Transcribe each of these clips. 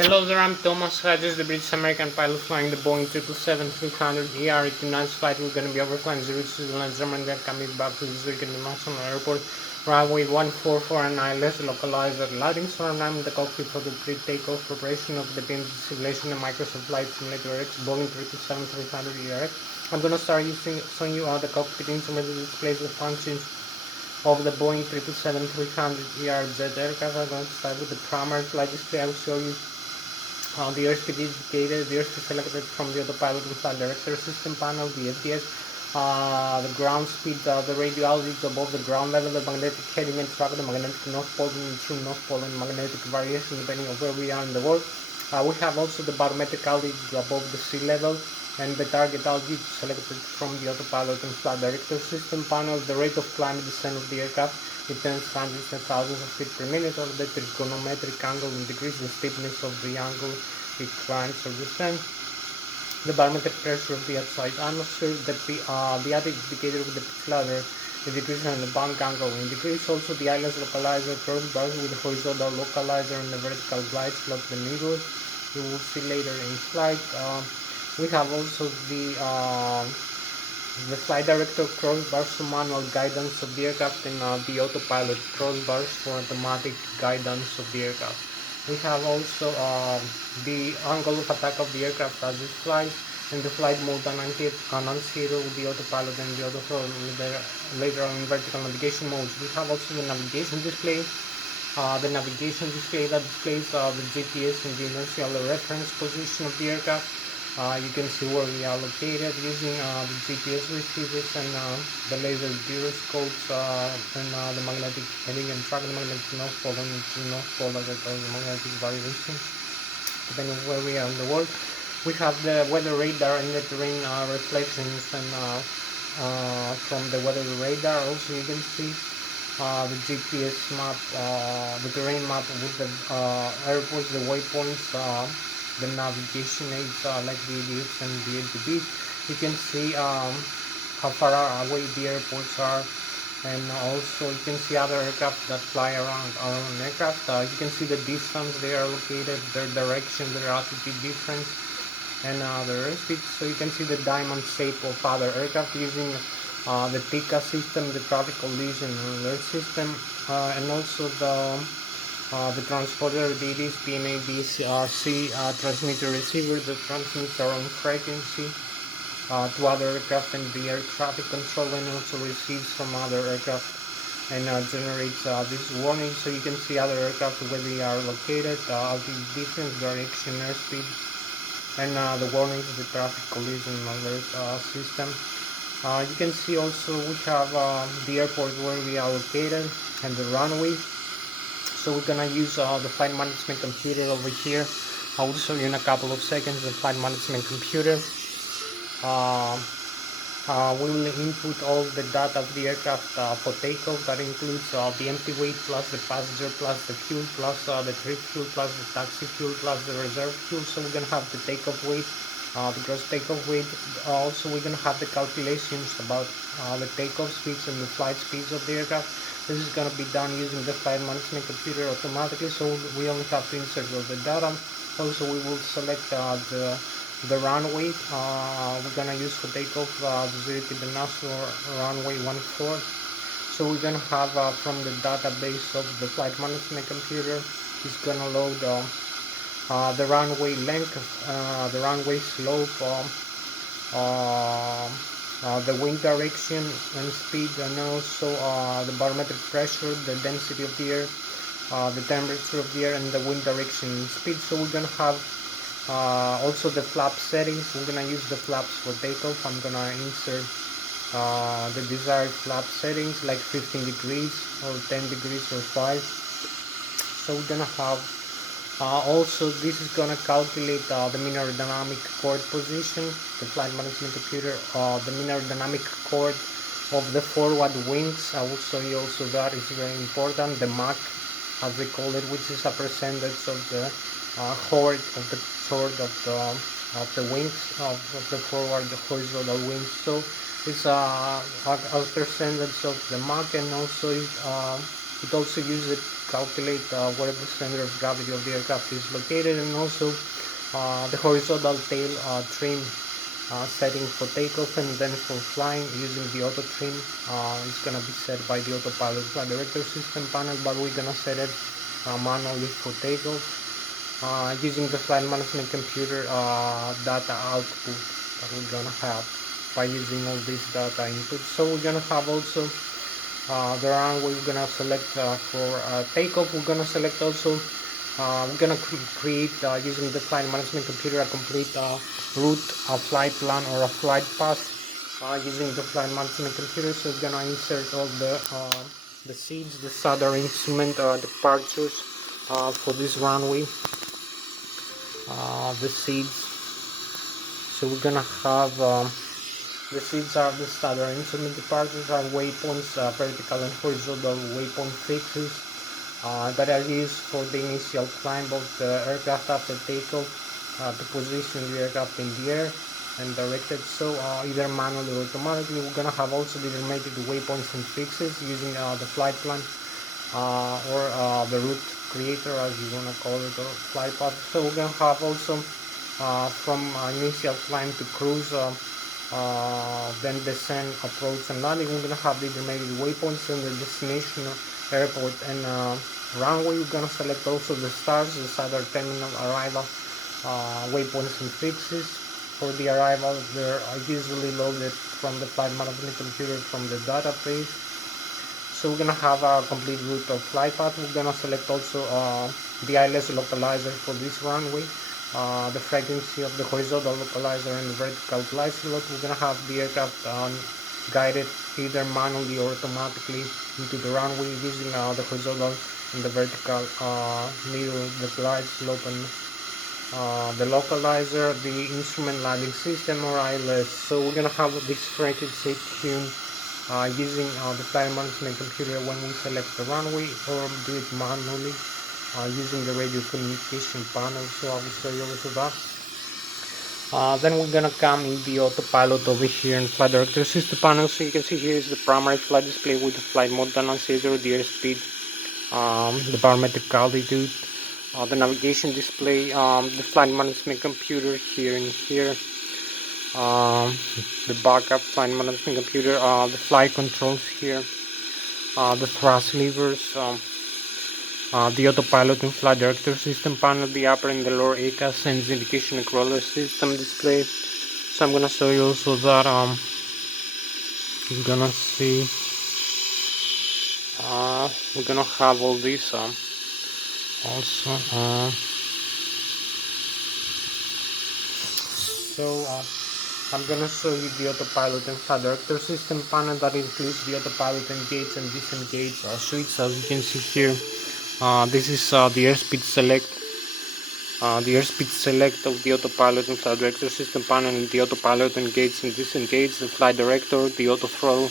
Hello there, I'm Thomas Hatsios, the British American pilot flying the Boeing 777-300ER. Tonight's flight we're going to be overflying Zurich, Switzerland, Germany, then coming back to Zurich International Airport, runway 1449 Lszh localizer, lighting surround. I'm in the cockpit for the pre-takeoff preparation of the beam simulation and Microsoft Flight Simulator X Boeing 777-300ER. I'm going to start showing you how the cockpit instrument displays the functions of the Boeing 777-300ER aircraft. I'm going to start with the primary flight display. I will show you the airspeed is indicated, the airspeed selected from the autopilot and flight director system panel, the SDS, the ground speed, the radio altitude above the ground level, the magnetic heading and track, the magnetic north pole and true north pole, and magnetic variation depending on where we are in the world. We have also the barometric altitude above the sea level and the target altitude selected from the autopilot and flight director system panel, the rate of climb and descent of the aircraft. It turns hundreds and thousands of feet per minute, or the trigonometric angle in degrees, the steepness of the angle it climbs or descends, the barometric pressure of the outside atmosphere, the attitude indicator with the pitch ladder, the degrees and the bank angle in degrees, also the islands localizer, crossbars with the horizontal localizer and the vertical glide slot, the needles you will see later in flight. We have also the flight director crossbars for manual guidance of the aircraft and the autopilot crossbars for automatic guidance of the aircraft. We have also the angle of attack of the aircraft as it flies and the flight mode annunciator with the autopilot and the autothrottle later on in vertical navigation modes. We have also the navigation display. The navigation display that displays the GPS and the inertial reference position of the aircraft. You can see where we are located using the GPS receivers and the laser gyroscopes and the magnetic heading and track, the magnetic north pole and the north pole, as I call the magnetic variation, depending on where we are in the world. We have the weather radar and the terrain reflections and from the weather radar. Also, you can see the GPS map, the terrain map with the airports, the waypoints, the navigation aids like the ADX and the ATB. You can see how far away the airports are, and also you can see other aircraft that fly around our own aircraft. You can see the distance they are located, their direction, their altitude difference, and their airspeed. So you can see the diamond shape of other aircraft using the TICA system, the traffic collision alert system, and also the transponder, the PNADC transmitter receiver that transmits our own frequency to other aircraft and the air traffic control, and also receives from other aircraft and generates this warning. So you can see other aircraft where they are located, altitude difference, direction, airspeed, and the warnings of the traffic collision alert system. You can see also we have the airport where we are located and the runway. So we're gonna use the flight management computer over here. I will show you in a couple of seconds the flight management computer. We will input all the data of the aircraft for takeoff. That includes the empty weight plus the passenger plus the fuel plus the trip fuel plus the taxi fuel plus the reserve fuel. So we're gonna have the takeoff weight, the gross takeoff weight. Also we're gonna have the calculations about the takeoff speeds and the flight speeds of the aircraft. This is going to be done using the flight management computer automatically, so we only have to insert all the data. Also, we will select the runway we're going to use for takeoff, the Zurich International runway 14. So we're going to have from the database of the flight management computer, it's going to load the runway length, the runway slope, the wind direction and speed, and also the barometric pressure, the density of the air, the temperature of the air, and the wind direction and speed. So we're gonna have also the flap settings. We're gonna use the flaps for takeoff. I'm gonna insert the desired flap settings like 15 degrees or 10 degrees or 5. So we're gonna have also this is going to calculate the mean aerodynamic chord position, the flight management computer, the mean aerodynamic chord of the forward wings. I will show you also that is very important, the Mach as they call it, which is a percentage of the chord of the wings of the forward horizontal wings. So it's a percentage of the Mach, and also It also uses it to calculate where the center of gravity of the aircraft is located, and also the horizontal tail trim setting for takeoff, and then for flying using the auto trim is gonna be set by the autopilot flight director system panel, but we're gonna set it manually for takeoff using the flight management computer data output that we're gonna have by using all these data input. So we're gonna have also the runway we're gonna select for takeoff. We're gonna select also we're gonna create using the flight management computer a complete route, a flight plan, or a flight path using the flight management computer. So we're gonna insert all the seeds, the solder instrument departures for this runway, the seeds. So we're gonna have the seeds are the solder instrument departures, are waypoints, vertical and horizontal waypoint fixes that are used for the initial climb of the aircraft after takeoff to position the aircraft in the air and directed. So either manually or automatically. We're gonna have also determined waypoints and fixes using the flight plan or the route creator, as you wanna call it, or flight path. So we're gonna have also from initial climb to cruise, then descent, approach, and landing. We're gonna have determined waypoints in the destination, airport, and runway. We're gonna select also the stars, the other terminal, arrival waypoints and fixes. For the arrival, they're usually loaded from the flight management computer from the database. So we're gonna have a complete route of flight path. We're gonna select also the Lszh localizer for this runway, the frequency of the horizontal localizer and the vertical glide slot. We're gonna have the aircraft guided either manually or automatically into the runway using the horizontal and the vertical needle, the glide slope, and the localizer, the instrument landing system, or Lszh. So we're gonna have this frequency tuned using the flight management computer when we select the runway, or do it manually using the radio communication panel. So I will show you also that. Then we're gonna come in the autopilot over here in flight director system panel. So you can see here is the primary flight display with the flight mode annunciator, the airspeed, the barometric altitude, the navigation display, the flight management computer here and here, the backup flight management computer, the flight controls here, the thrust levers, the autopilot and flight director system panel, the upper and the lower ACAS sends indication and crawler system display. So I'm gonna show you also that you're gonna see we're gonna have all this also so I'm gonna show you the autopilot and flight director system panel that includes the autopilot engage and disengage switch. As you can see here, this is the airspeed select of the autopilot and flight director system panel, and the autopilot engage and disengage, the flight director, the auto throttle,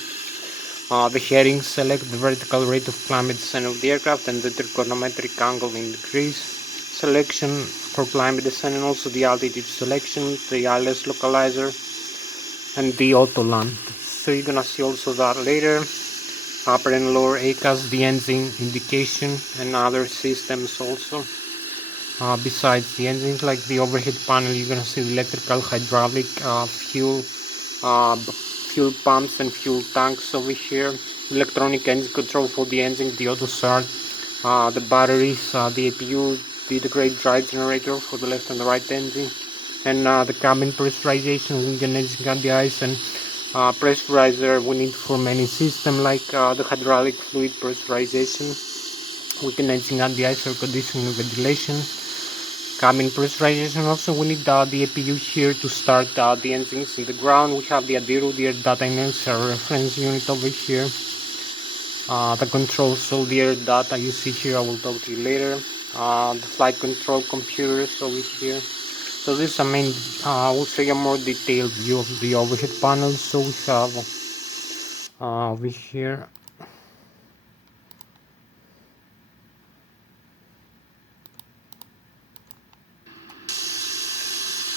the heading select, the vertical rate of climb and descent of the aircraft, and the trigonometric angle in degrees selection for climb and descent, and also the altitude selection, the Lszh localizer, and the auto land. So you're gonna see also that later. Upper and lower ACAS, the engine indication, and other systems also. Besides the engines, like the overhead panel, you're gonna see the electrical, hydraulic, fuel pumps and fuel tanks over here. Electronic engine control for the engine, the auto start, the batteries, the APU, the integrated drive generator for the left and the right engine, and the cabin pressurization, engine engine anti-ice, and pressurizer we need for many systems, like the hydraulic fluid pressurization, weakened engine anti-ice, air conditioning and ventilation, cabin pressurization. Also we need the APU here to start the engines in the ground. We have the ADIRU, the air data inertia reference unit over here, the controls, so the air data you see here, I will talk to you later, the flight control computers over here. So this is a main, I will show you a more detailed view of the overhead panel. So we have over here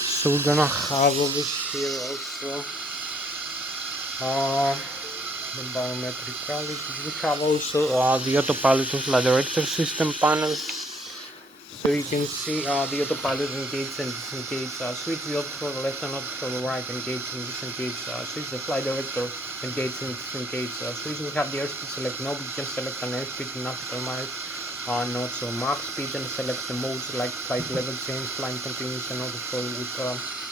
so we're gonna have over here also the biometric quality. We have also the autopilot and flight director system panel. So you can see the autopilot engage and disengage switch, the auto the left and auto the right, engage and disengage switch, the flight director engage and disengage switch. We have the airspeed select knob. You can select an airspeed, nautical miles, not so max speed, and select the modes like flight level change, flying continuous, and auto flow with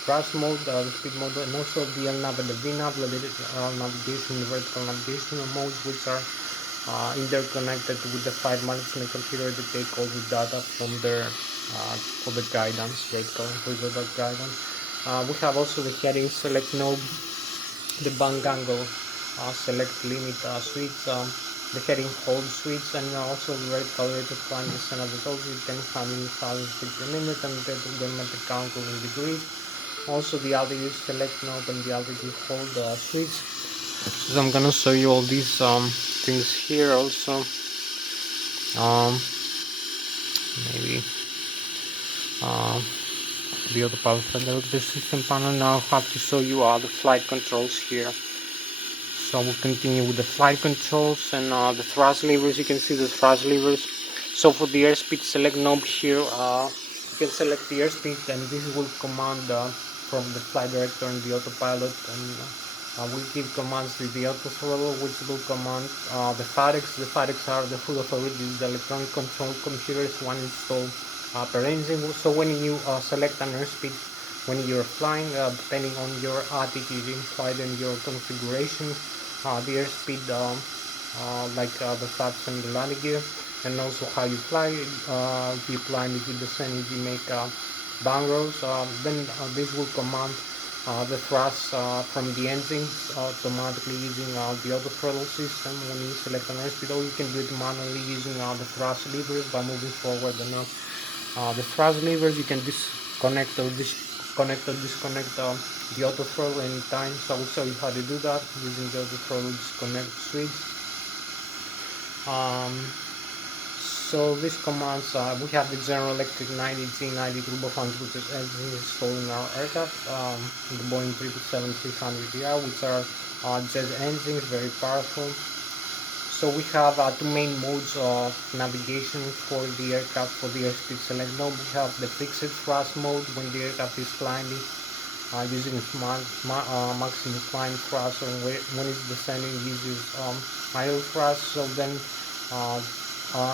thrust mode, the speed mode, and also the LNAV and the VNAV, the navigation, the vertical navigation modes, which are interconnected with the 5 management in the computer to take all the data from there for the guidance, vertical and horizontal guidance. We have also the heading select knob, the bank angle select limit switch, the heading hold switch, and also the vertical rate of climb descent of the altitude 10,000 feet per minute, and the geometric angle in degrees. Also the altitude select knob and the altitude hold switch. So I'm gonna show you all these things here also. Maybe the autopilot the system panel. Now I have to show you the flight controls here. So we'll continue with the flight controls and the thrust levers. You can see the thrust levers. So for the airspeed select knob here, you can select the airspeed, and this will command from the flight director and the autopilot, and we give commands to the auto throttle, which will command the FADECs. The FADECs are the full authorities, the electronic control computers, one installed per engine. So when you select an airspeed, when you're flying, depending on your altitude in flight and your configuration, the airspeed, like the flaps and the landing gear, and also how you fly, if you climb, if you descend, if you make bang rolls, then this will command the thrust from the engines automatically using the auto throttle system when you select an airspeed, or you can do it manually using the thrust levers by moving forward and up. The thrust levers, you can disconnect or disconnect the auto throttle anytime, so I will show you how to do that using the auto throttle disconnect switch. So these commands, we have the General Electric 90G90 turbofan which is installed in our aircraft, the Boeing 777-300ER, which are jet engines, very powerful. So we have two main modes of navigation for the aircraft. For the airspeed select knob, we have the fixed thrust mode when the aircraft is flying using maximum climb thrust, or when it's descending uses idle thrust. So then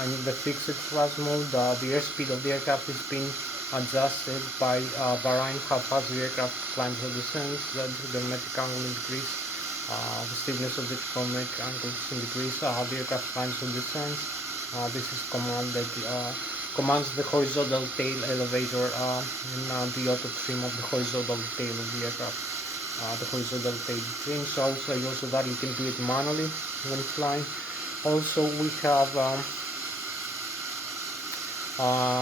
in the fixed thrust mode, the airspeed of the aircraft is being adjusted by varying how fast the aircraft climbs or descends, the geometric angle in degrees, the stiffness of the geometric angle in degrees, how the aircraft climbs or descends. This is commands the horizontal tail elevator and the auto trim of the horizontal tail of the aircraft, the horizontal tail trim. So also that you can do it manually when flying. Also we have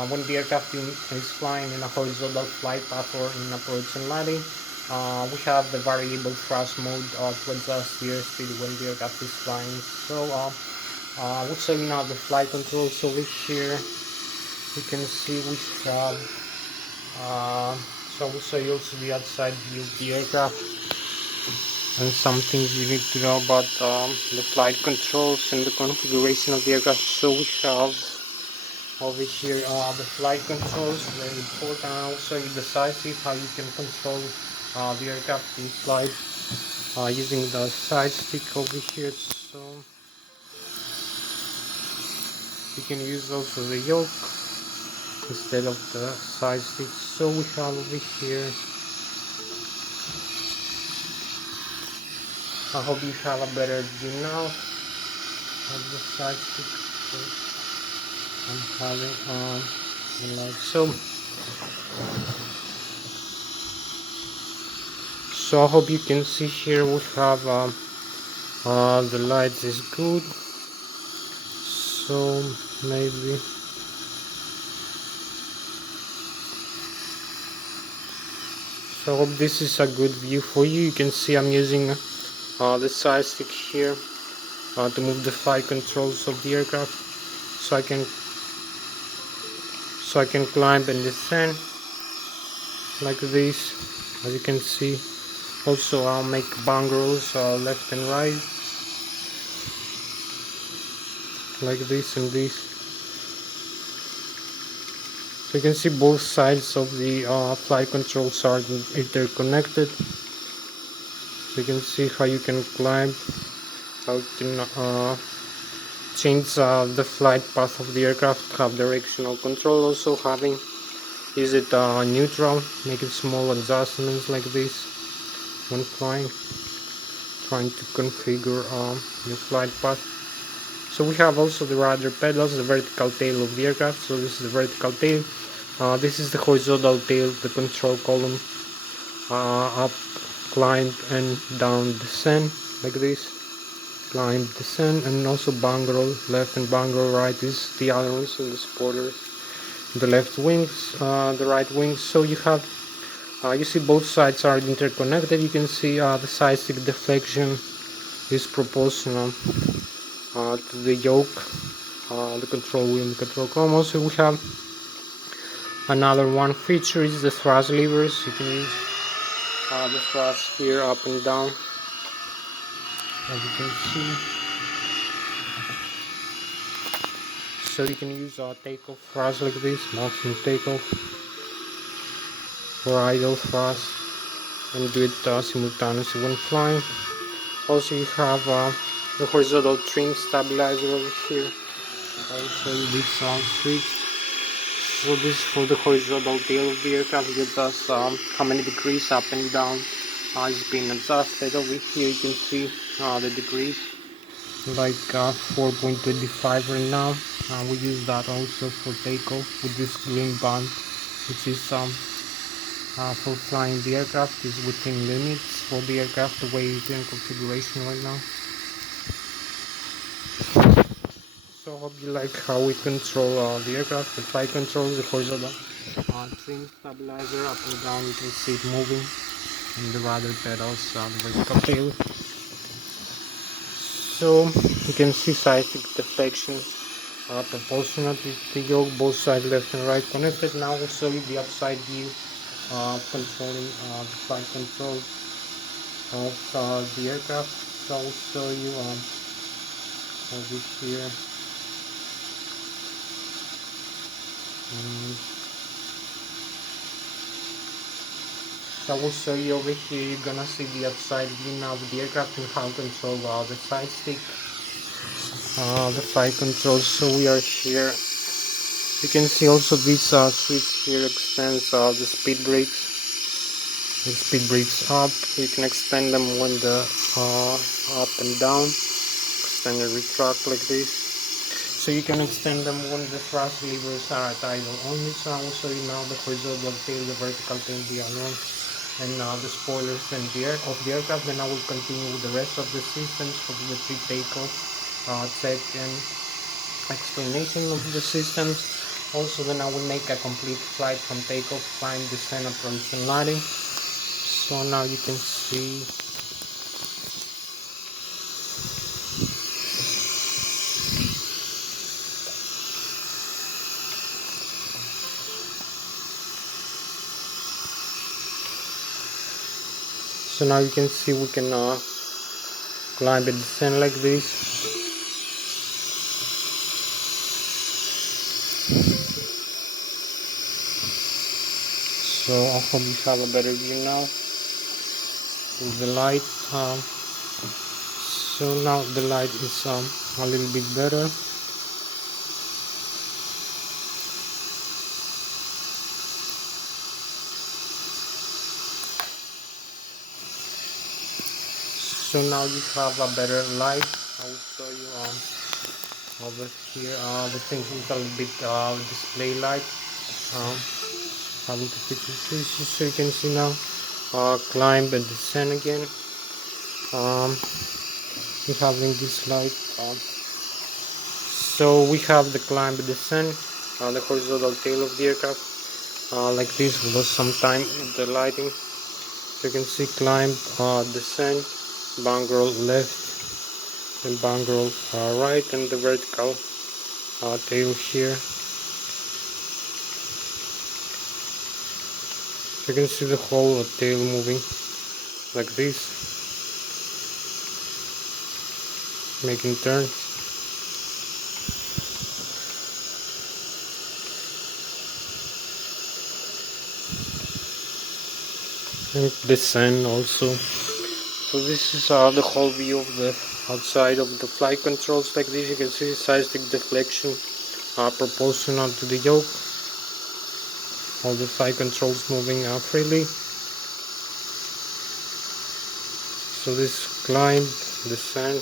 when the aircraft is flying in a horizontal flight path or in approach and landing, we have the variable thrust mode to adjust the airspeed when the aircraft is flying. So we'll show you now the flight controls. So here you can see we have so we'll show you also the outside view of the aircraft and some things you need to know about the flight controls and the configuration of the aircraft. So we have over here the flight controls, very important. I'll show you the side stick, how you can control the aircraft in flight using the side stick over here. So you can use also the yoke instead of the side stick. So we have over here, I hope you have a better view now of the side stick. So I'm having the light. So I hope you can see here we have the light is good. So maybe so I hope this is a good view for you. You can see I'm using the side stick here to move the flight controls of the aircraft, so I can climb and descend like this, as you can see. Also I'll make bang rolls left and right, like this and this. So you can see both sides of the flight controls are interconnected. So you can see how you can climb, how you can change the flight path of the aircraft, have directional control, also having use it neutral, making small adjustments like this when flying, trying to configure your flight path. So we have also the rudder pedals, the vertical tail of the aircraft. So this is the vertical tail, this is the horizontal tail, the control column, up, climb and down descend like this, climb, descend, and also bang roll left and bang roll right is the ailerons and the spoilers, the left wings, the right wings. So you have you see both sides are interconnected. You can see the side stick deflection is proportional to the yoke, the control wheel and the control column. Also we have another one feature is the thrust levers. You can use the thrust here up and down, as you can see. So you can use takeoff thrust like this, maximum takeoff, or idle thrust, and do it simultaneously when flying. Also you have the horizontal trim stabilizer over here. I'll show you this switch. So this is for the horizontal tail of the aircraft. It gives us how many degrees up and down is being adjusted. Over here you can see the degrees, like 4.25 right now. We use that also for takeoff with this green band, which is for flying the aircraft, is within limits for the aircraft the way it's in configuration right now. So I hope you like how we control the aircraft. The flight controls, the horizontal trim stabilizer up and down, you can see it moving, and the rudder pedals, the vertical tail. So you can see side stick deflection proportional to the yoke, both sides left and right connected. Now we'll show you the upside view controlling the flight control of the aircraft. So I will show you over here. So I will show you over here. You're gonna see the upside view now of the aircraft and how to control the side stick, the flight control. So we are here. You can see also this switch here extends the speed brakes. The speed brakes up. You can extend them when the up and down. Extend and retract like this. So you can extend them when the thrust levers are at idle only. So I will show you now the horizontal tail, the vertical tail, the ailerons, and the spoilers and the of the aircraft. Then I will continue with the rest of the systems for the pre-takeoff check and explanation of the systems. Also then I will make a complete flight from takeoff, climb, descent, approach and landing. So now you can see we can climb and descend like this. So I hope you have a better view now with the light. So now the light is a little bit better. So now you have a better light. I will show you over here the things with a little bit display light. Having to fix this, so you can see now climb and descend again. We're having this light. So we have the climb and descend, the horizontal tail of the aircraft, like this. We lost some time with the lighting. So you can see climb, descend, bang roll left, and bang roll right, and the vertical tail here. You can see the whole tail moving like this, making turns. and descend also. So this is the whole view of the outside of the flight controls. Like this, you can see side stick deflection proportional to the yoke. All the flight controls moving freely. So this climb, descend,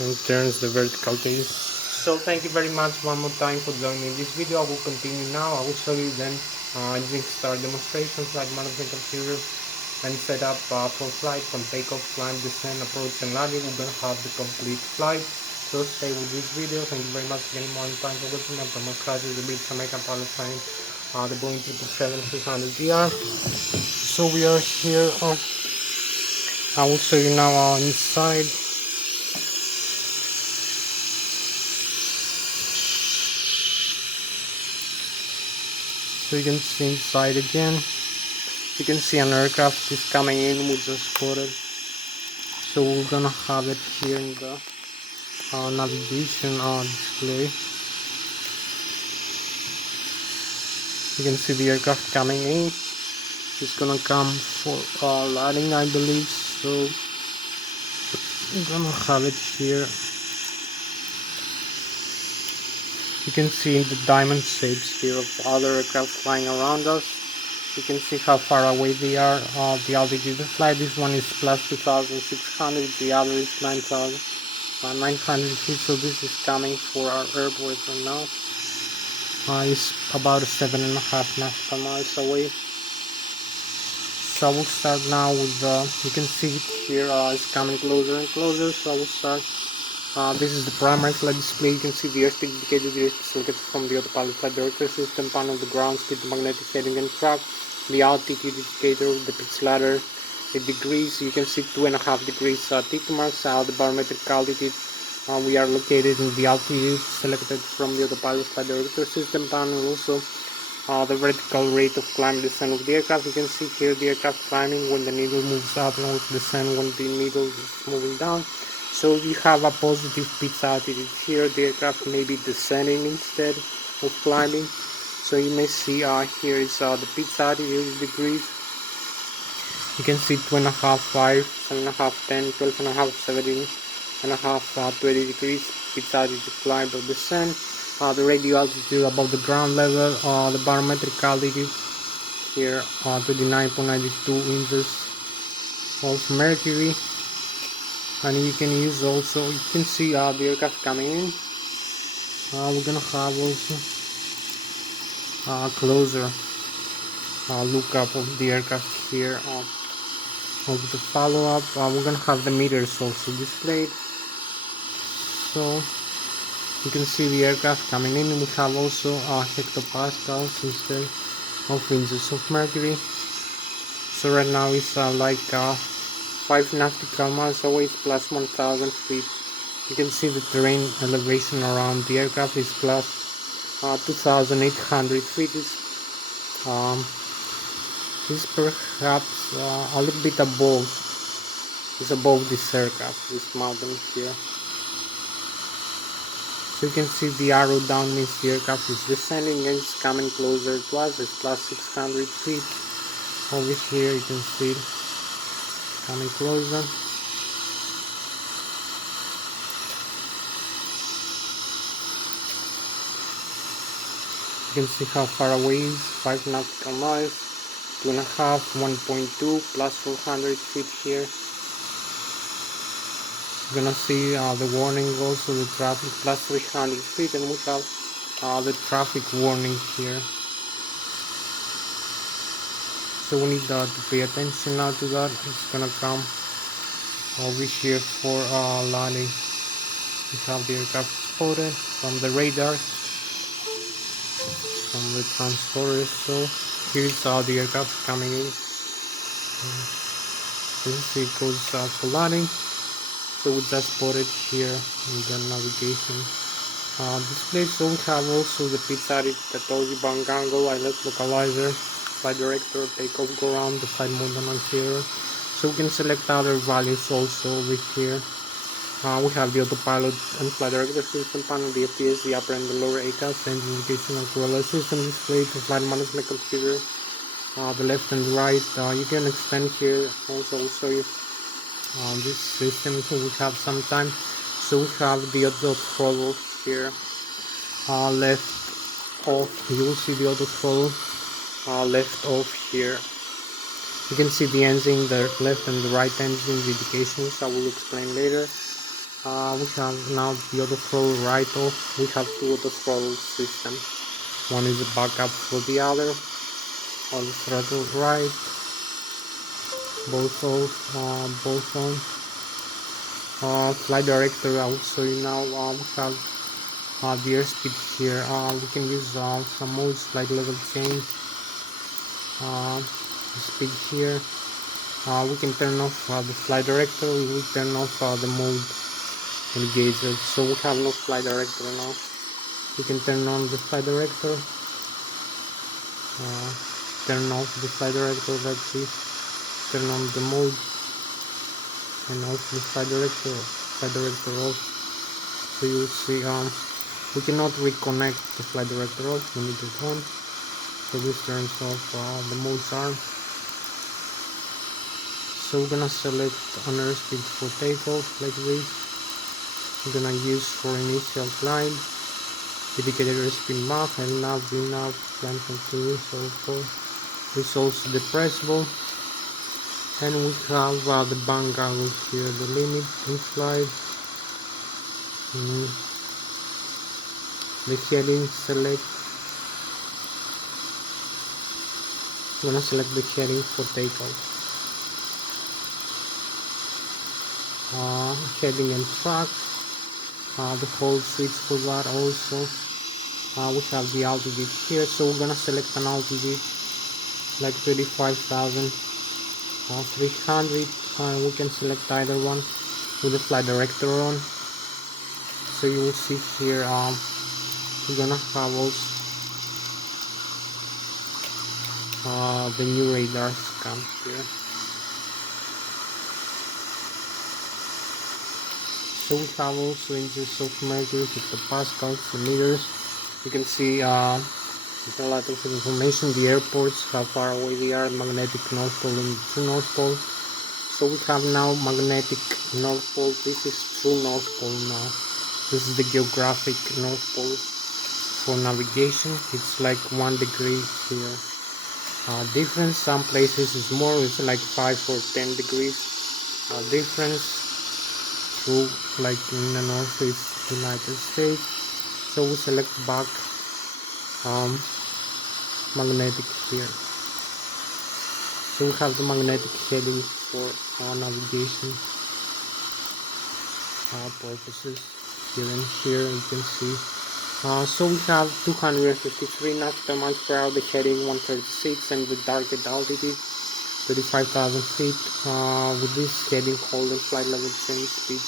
and turns the vertical tail. So thank you very much one more time for joining this video. I will continue now. I will show you then using star demonstrations like management computer and set up for flight from takeoff, climb, descent, approach and landing. We're gonna have the complete flight. So stay with this video. Thank you very much again one time for watching. I'm from the British American pilot plane, the Boeing 777-300ER. So we are here. I will show you now inside. So you can see inside again. You can see an aircraft is coming in. We just spotted. So we're gonna have it here in the navigation display. You can see the aircraft coming in. It's gonna come for landing, I believe. So I'm gonna have it here. You can see the diamond shapes here of other aircraft flying around us. You can see how far away they are. The altitude of flight, this one is plus 2,600, the other is 9,900 feet. So this is coming for our airport right now. It's about 7.5 nautical miles away. So I will start now with you can see it here, it's coming closer and closer. So I will start. This is the primary flight display. You can see the airspeed indicator, the airspeed selected from the autopilot flight director system panel, the ground speed, the magnetic heading and track, the altitude indicator, the pitch ladder, the degrees. You can see 2.5 degrees tick marks, the barometric altitude. We are located in the altitude selected from the autopilot flight director system panel. Also the vertical rate of climb and descent of the aircraft. You can see here the aircraft climbing when the needle moves up and also descend when the needle is moving down. So you have a positive pitch altitude here. The aircraft may be descending instead of climbing. So you may see here is the pitch altitude degrees. You can see 2.5, 5, 7.5, 10, 12.5, 17.5, 20 degrees pitch altitude climb or descent. The radio altitude above the ground level. The barometric altitude here 29.92 inches of mercury. And you can use also, you can see the aircraft coming in. We're gonna have also a closer look up of the aircraft here of the follow-up. We're gonna have the meters also displayed. So you can see the aircraft coming in, and we have also hectopascals instead of inches of mercury. So right now it's like 5 nautical miles away, plus 1,000 feet. You can see the terrain elevation around the aircraft is plus 2,800 feet. Is perhaps a little bit above. It's above this aircraft, this mountain here. So you can see the arrow down means the aircraft is descending and it's coming closer to us. It's plus 600 feet. Over here you can see it coming closer. You can see how far away it is, 5 nautical miles, 2.5, 1.2, plus 400 feet here. You're gonna see the warning also, the traffic, plus 300 feet, and we have the traffic warning here. So we need to pay attention now to that. It's gonna come over here for landing. We have the aircraft spotted from the radar, from the transporters. So here's the aircraft coming in. You can see it goes for landing. So we just spotted here in the navigation display. So we have also the pitch attitude, the told bank angle, ILS localizer, flight director, takeoff, go around, the flight mode and anterior. So we can select other values also over here. We have the autopilot and flight director system panel, the FPS, the upper and the lower ACAS, engine indication and cruise system display, the flight management computer, the left and right. You can extend here. Also, I'll show you this system if we have some time. So we have the auto throttle here, left off. You will see the auto throttle left off here. You can see the engine, the left and the right engine indications. I will explain later. We have now the auto throttle right off. We have two auto throttle systems. One is a backup for the other. Auto throttle right, both off, both on. Flight director, I will show you now. We have the airspeed here. We can use some modes like level change, speed here. We can turn off the flight director. We will turn off the mode engager. So we have no flight director now. We can turn on the flight director, turn off the flight director like this, turn on the mode, and off the flight director off. So you will see we cannot reconnect the flight director off, we need it on. So this turns off the modes arm. So we're gonna select an airspeed for takeoff like this. We're gonna use for initial climb, indicated airspeed Mach, LNAV, VNAV, climb continuous, also this also depressible. And we have the bank angle here, the limit in flight, the heading select. I'm gonna select the heading for takeoff. Heading and track, the hold switch for that also. We have the altitude here, so we're gonna select an altitude like 35,300, and we can select either one with the flight director on. So you will see here we're gonna have also the new radar scan here. So we have also inches of mercury, hectopascals, the meters. You can see a lot of information. The airports, how far away they are, magnetic North Pole and true North Pole. So we have now magnetic North Pole. This is true North Pole now. This is the geographic North Pole for navigation. It's like 1 degree here. Difference, some places is more, it's like 5 or 10 degrees difference. Through like in the northeast United States. So we select back magnetic here. So we have the magnetic heading for navigation purposes here and here. You can see. So we have 253 nautical per hour, the heading 136, and the target altitude 35,000 feet. With this heading, hold and flight level change speed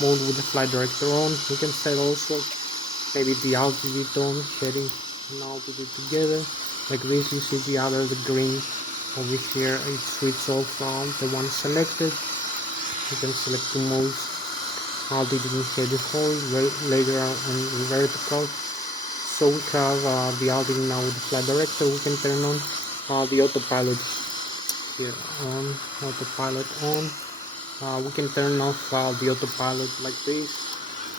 mode with the flight director on. You can set also maybe the altitude on, heading and altitude together. Like this, you see the other, the green over here, it switches off the one selected. You can select two modes, altitude and heading hold, later and vertical. So we have the altitude now with the flight director. We can turn on the autopilot here, on autopilot on. We can turn off the autopilot like this.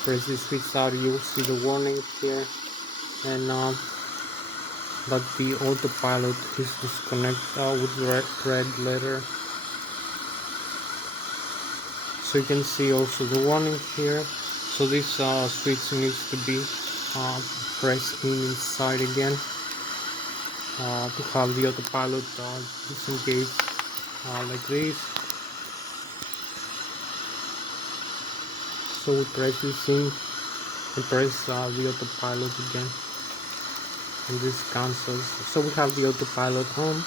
Press the switch out, you will see the warning here, and that the autopilot is disconnected with the red letter. So you can see also the warning here. So this switch needs to be pressed inside again to have the autopilot disengage like this. So we press this in and press the autopilot again, and this cancels. So we have the autopilot on.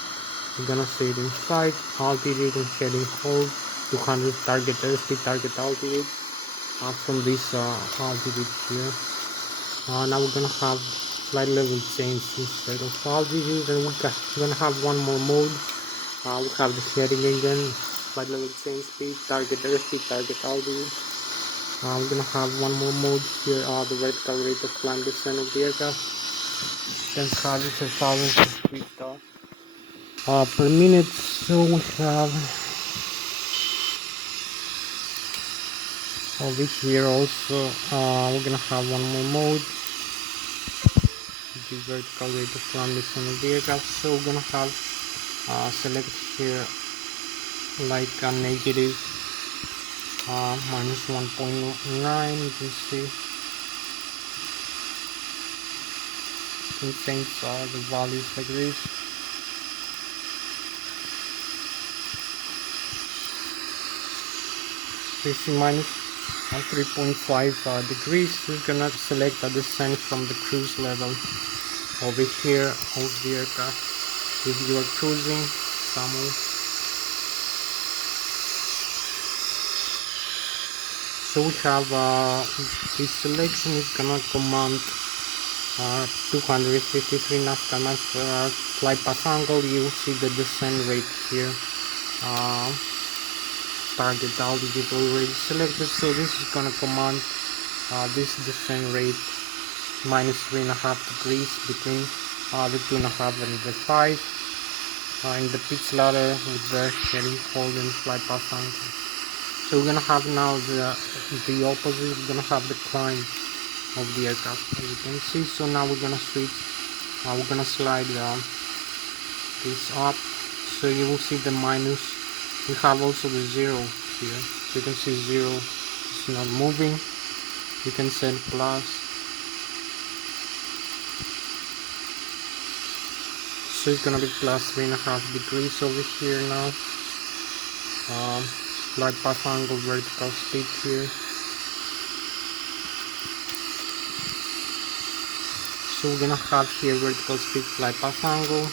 We're gonna say it inside, altitude and heading hold, 200 target airspeed, target altitude from this altitude here. Now we're gonna have flight level change instead of altitude, and we're gonna have one more mode. We have the heading again, flight level change speed, target airspeed, target altitude. We're gonna have one more mode here, the vertical rate of climb descent of the aircraft, 10,000 feet. per minute. So we have over here also we're gonna have one more mode, the vertical rate of climb descent of the aircraft. So we're gonna have select here like a negative minus 1.9. You can see contains the values like this. So you see minus 3.5 degrees. We're gonna select a descent from the cruise level over here of the aircraft. If you are cruising somewhere, so we have this selection is gonna command 253 nautical miles per hour flight path angle. You will see the descent rate here. Target altitude already selected, so this is gonna command this descent rate minus 3.5 degrees between the 2.5 and the 5 in the pitch ladder with the heading hold and flight path angle. So we're gonna have now the opposite. We're gonna have the climb of the aircraft, as you can see. So now we're gonna switch. We're gonna slide this up, so you will see the minus. We have also the 0 here. So you can see 0 is not moving. You can set plus. So it's gonna be plus 3.5 degrees over here now. Flight path angle, vertical speed here. So we're gonna have here vertical speed, flight path angle,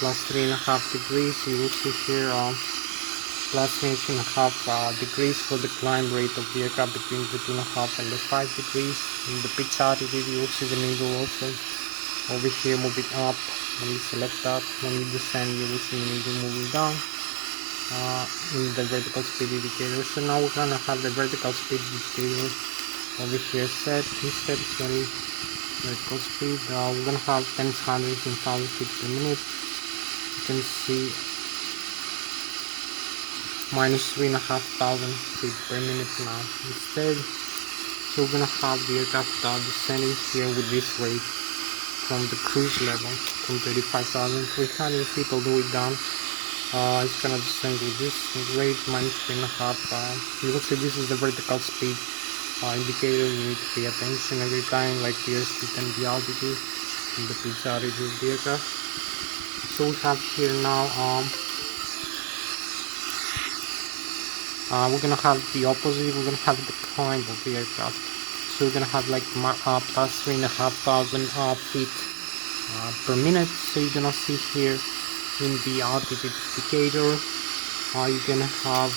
plus 3.5 degrees. You will see here plus 3.5 degrees for the climb rate of the aircraft between the 2.5 and the 5 degrees. In the pitch altitude, you will see the needle also over here moving up. When you select that, when you descend, you will see the needle moving down in the vertical speed indicator. So now we're gonna have the vertical speed indicator over here set. Instead, sorry, vertical speed. We're gonna have tens, hundreds, and thousands feet per minute. You can see minus 3,500 feet per minute now instead. So we're gonna have the aircraft descending here with this rate from the cruise level from 35,300 feet all the way down. It's gonna descend with this rate minus 3.5. You will see this is the vertical speed indicator. You need to pay attention every time, like the airspeed and the altitude and the pitch altitude of the aircraft. So we have here now we're gonna have the opposite. We're gonna have the climb of the aircraft. So we're gonna have like plus 3,500 feet per minute. So you're gonna see here in the altitude indicator, you're gonna have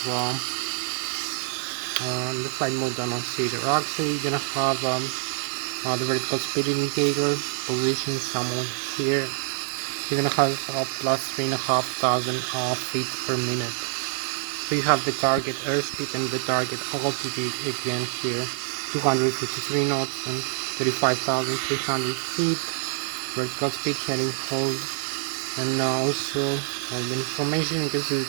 the flight mode on Cedar Rock. So you're gonna have the vertical speed indicator position somewhere here. You're gonna have plus 3,500 feet per minute. So you have the target airspeed and the target altitude again here, 253 knots and 35,300 feet, vertical speed, heading, hold, and also all the information. You can see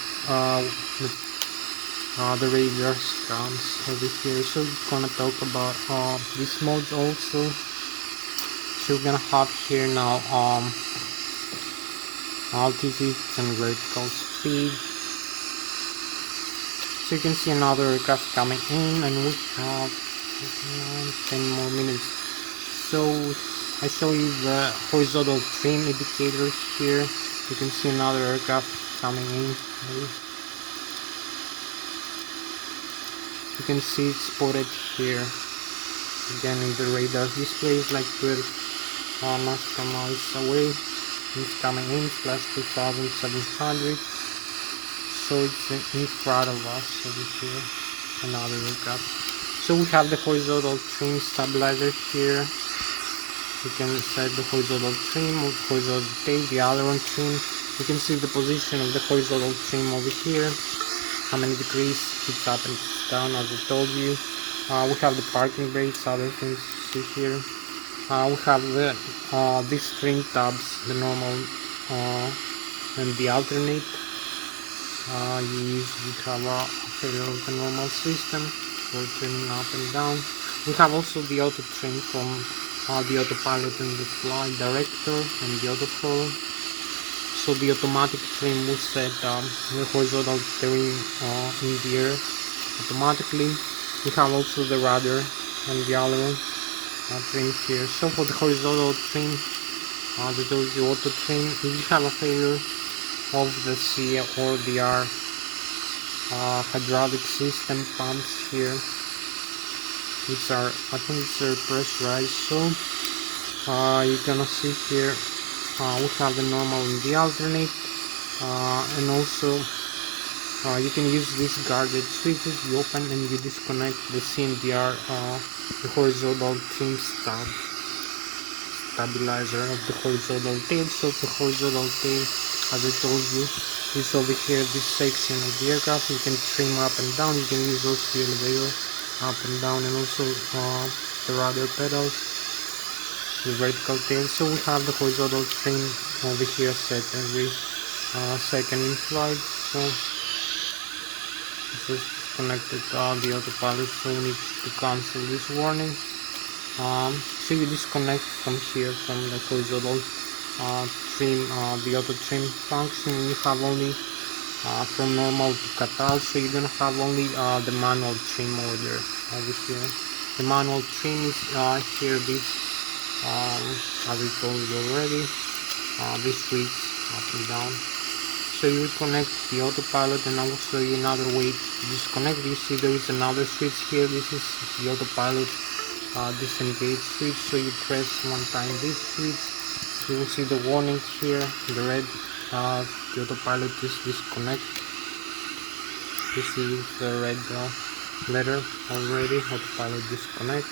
the radar comes over here. So we're gonna talk about these modes also. So we're gonna have here now altitude and vertical speed. So you can see another aircraft coming in, and we have 10 more minutes. So I show you the horizontal trim indicator here. You can see another aircraft coming in. You can see it's spotted here again in the radar display. Is like 12 nautical miles away. It's coming in, plus 2,700. So it's in front of us over here, another aircraft. So we have the horizontal trim stabilizer here. You can set the horizontal trim or horizontal tail, the aileron trim. You can see the position of the horizontal trim over here, how many degrees it's up and it's down, as I told you. We have the parking brakes, other things you see here. We have the these trim tabs, the normal and the alternate. We have a failure of the normal system for turning up and down. We have also the auto trim from the autopilot and the flight director and the auto throttle. So the automatic trim will set the horizontal trim in the air automatically. We have also the rudder and the aileron trim here. So for the horizontal trim, that is the auto trim. If you have a failure of the C or the R hydraulic system pumps here, which are, I think it's pressurized, so you're gonna see here we have the normal and the alternate, and also you can use these guarded switches. You open and you disconnect the C and the R, the horizontal trim stabilizer of the horizontal tail. So the horizontal tail, as I told you, is over here, this section of the aircraft. You can trim up and down. You can use also the elevator up and down, and also the rudder pedals, the vertical tail. So we have the horizontal trim over here set every second in flight. So this is connected to the autopilot, so we need to cancel this warning. So you disconnect from here, from the horizontal trim, the auto trim function, and you have only from normal to cutout. So you're gonna have only the manual trim order over here. The manual trim is here, this as I told you already, this switch up and down. So you connect the autopilot, and I will show you another way to disconnect. You see there is another switch here. This is the autopilot disengage switch. So you press one time this switch, you will see the warning here, the red, the autopilot is disconnect. This is the red letter already, autopilot disconnect.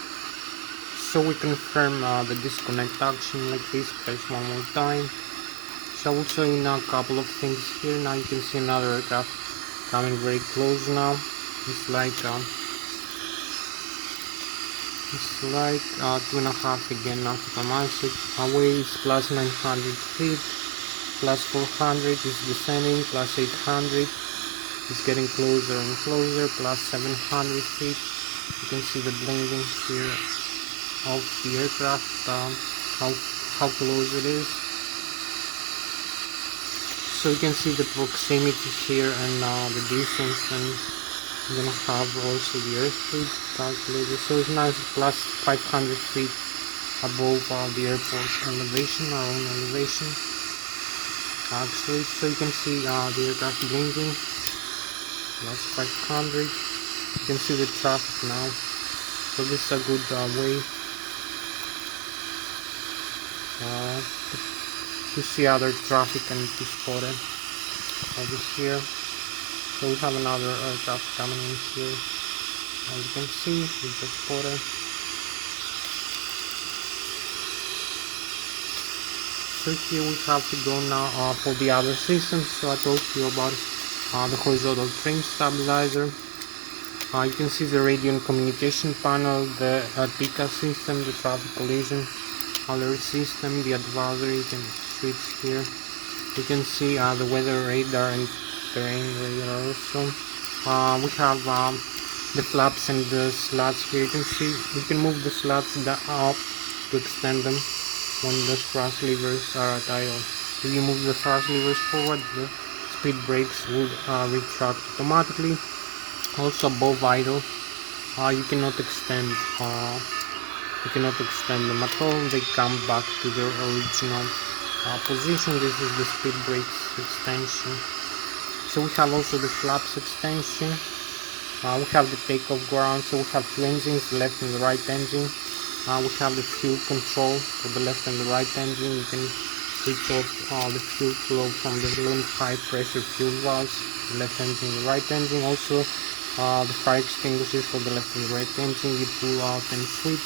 So we confirm the disconnect action like this. Press one more time. So I will show you now a couple of things here. Now you can see another aircraft coming very close now. It's like 2.5 again nautical miles away. It's plus 900 feet, plus 400 is descending, plus 800 is getting closer and closer, plus 700 feet. You can see the blinking here of the aircraft, how close it is. So you can see the proximity here and the distance, and you're gonna have also the airspeed calculated. So it's now plus 500 feet above the airport elevation, our own elevation actually. So you can see the aircraft blinking, plus 500. You can see the traffic now. So this is a good way to see other traffic and to spot it over here. So we have another aircraft coming in here. As you can see, we just spotted. So here we have to go now for the other systems. So I told you about the horizontal trim stabilizer. You can see the radio and communication panel, the TICA system, the traffic collision alert system, the advisory. You can switch here. You can see the weather radar and terrain radar also. We have the flaps and the slats here. You can see you can move the slats up to extend them when the thrust levers are at idle. If you move the thrust levers forward, the speed brakes will retract automatically. Also above idle, you cannot extend them at all. They come back to their original position. This is the speed brakes extension. So we have also the flaps extension. We have the takeoff ground. So we have two engines, the left and the right engine. We have the fuel control for the left and the right engine. You can switch off the fuel flow from the low and high pressure fuel valves, the left engine and the right engine. Also the fire extinguishers for the left and the right engine. You pull out and switch.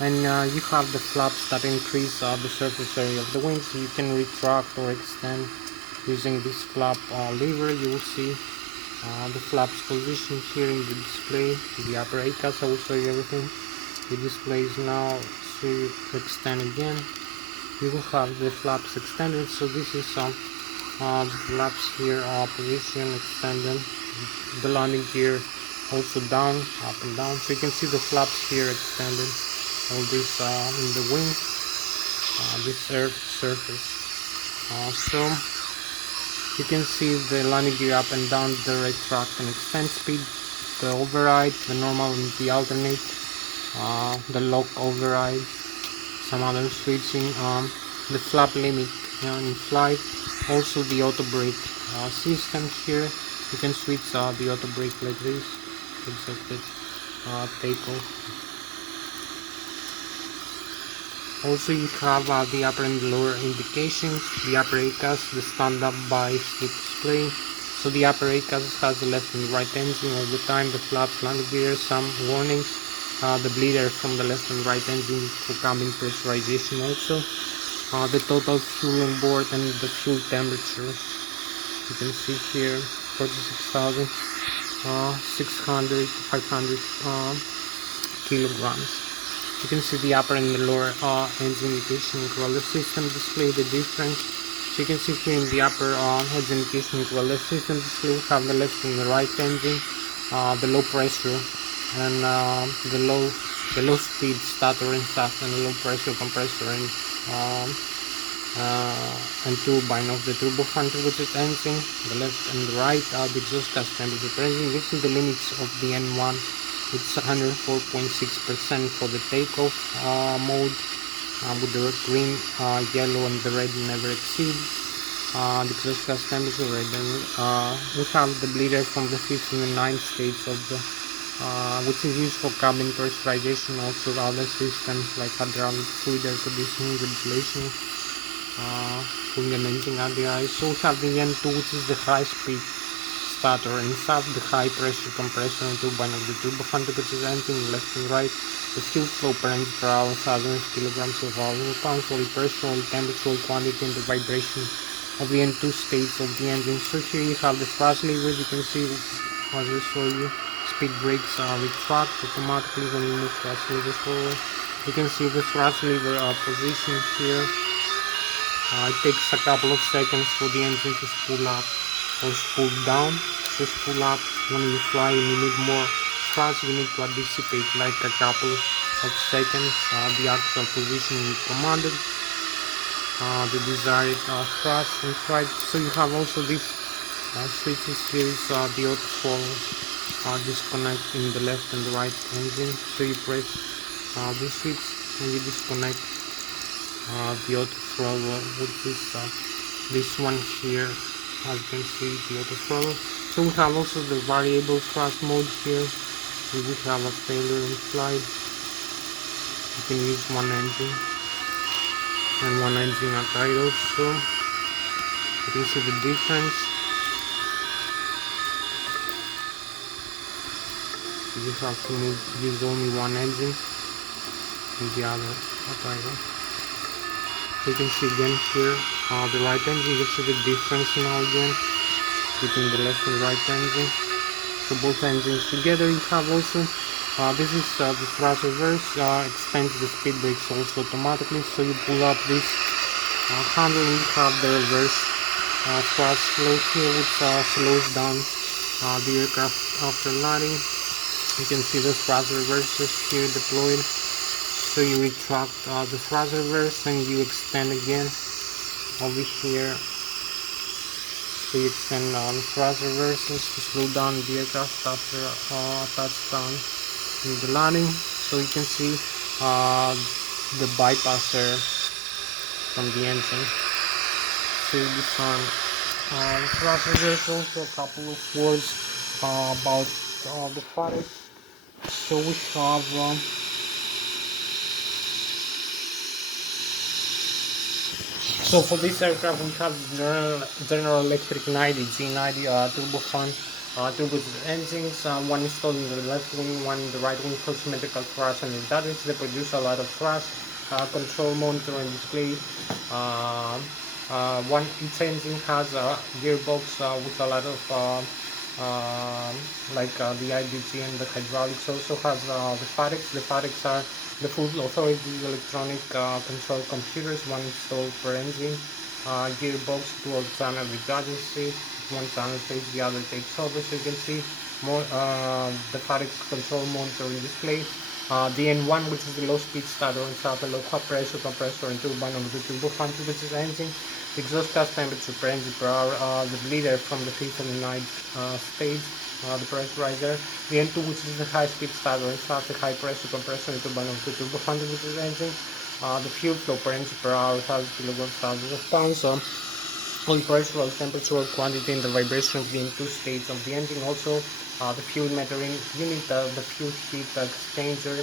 And you have the flaps that increase the surface area of the wings. So you can retract or extend using this flap lever. You will see the flaps position here in the display, the upper ACAS. I will show you everything. The display is now, so you extend again. You will have the flaps extended. So this is The flaps here are position extended, the landing gear also down, up and down, so you can see the flaps here extended, all this in the wing, this surface. So you can see the landing gear up and down, the retract and extend speed, the override, the normal and the alternate, the lock override, some other switching, the flap limit in flight, also the auto brake system here. You can switch the auto brake like this, exit, takeoff. Also you have the upper and lower indications, the upper ACAS, the stand-up by sleep display. So the upper ACAS has the left and right engine all the time, the flaps, landing gear, some warnings, the bleeder from the left and right engine for cabin pressurization also, the total fuel on board and the fuel temperature. You can see here 46,600 500 kilograms. You can see the upper and the lower engine indication controller system display the difference. So you can see here in the upper engine indication controller system display we have the left and the right engine, the low pressure and the low speed starter and shaft, and the low pressure compressor and turbine of the turbo fan turbocharged engine, the left and the right the exhaust gas temperature pressing. This is the limits of the N1. It's 104.6% for the takeoff mode, with the green, yellow and the red never exceed. The exhaust gas temperature red, and we have the bleeder from the 5th and the 9th stage of the which is used for cabin pressurization, also other systems like hydraulic fluid, air conditioning, ventilation, cooling and engine RDI. So we have the N2, which is the high speed starter and shaft, the high pressure compressor and turbine of the turbofan turbocharged engine, left and right, the fuel flow per engine per hour, 1000 kilograms of oil, pounds, oil pressure, oil temperature, oil quantity, and the vibration of the N2 stage of the engine. So here you have the thrust lever. You can see, as I show you, speed brakes retract automatically when you move thrust lever forward. You can see the thrust lever position here. It takes a couple of seconds for the engine to spool up or spool down. To spool up, when you fly and you need more thrust, you need to anticipate like a couple of seconds the actual position you commanded, the desired thrust and flight. So you have also these switches here, is the auto throttle disconnect in the left and the right engine. So you press this switch and you disconnect the auto throttle, which is this one here. As you can see, the auto throttle. So we have also the variable thrust mode here. If we have a failure in flight, you can use one engine and one engine at idle. So you can see the difference. You have to use only one engine and the other at idle. You can see again here the right engine. You see the difference now again between the left and right engine. So both engines together. You have also this is the thrust reverse, extends the speed brakes also automatically. So you pull up this handle and you have the reverse thrust flow here, which slows down the aircraft after landing. You can see the thrust reversers here deployed. So you retract the thrust reverse and you extend again over here. So you extend the thrust reverses to slow down the aircraft after touchdown in the landing. So you can see the bypasser from the engine. So this one, the thrust reverse. Also a couple of words about the fatigue. So we have so for this aircraft we have General Electric 90G90 turbofan turbocharged engines, one installed in the left wing, one in the right wing for symmetrical thrust and redundancy. They produce a lot of thrust, control, monitor and display. Each engine has a gearbox with a lot of the IDG, and the hydraulics also has the FAREX. The FAREX are the full authority electronic control computers, one installed per engine. gearbox dual channel redundancy. One channel takes, the other takes over. So you can see more the Hatsios control monitoring display. The N1, which is the low speed starter and starter, low pressure compressor and turbine of the turbo fan, which is engine. The exhaust gas temperature per engine per hour. The bleeder from the 5th and 9th stage. The pressurizer. The N2, which is the high speed starter and starter, high pressure compressor and turbine of the turbo fan, which is engine. The fuel flow per engine per hour, 1000 kilograms, thousands of pounds. Oil pressure, oil temperature, oil quantity, and the vibration of the two states of the engine. Also, the fuel metering unit, the fuel heat exchanger,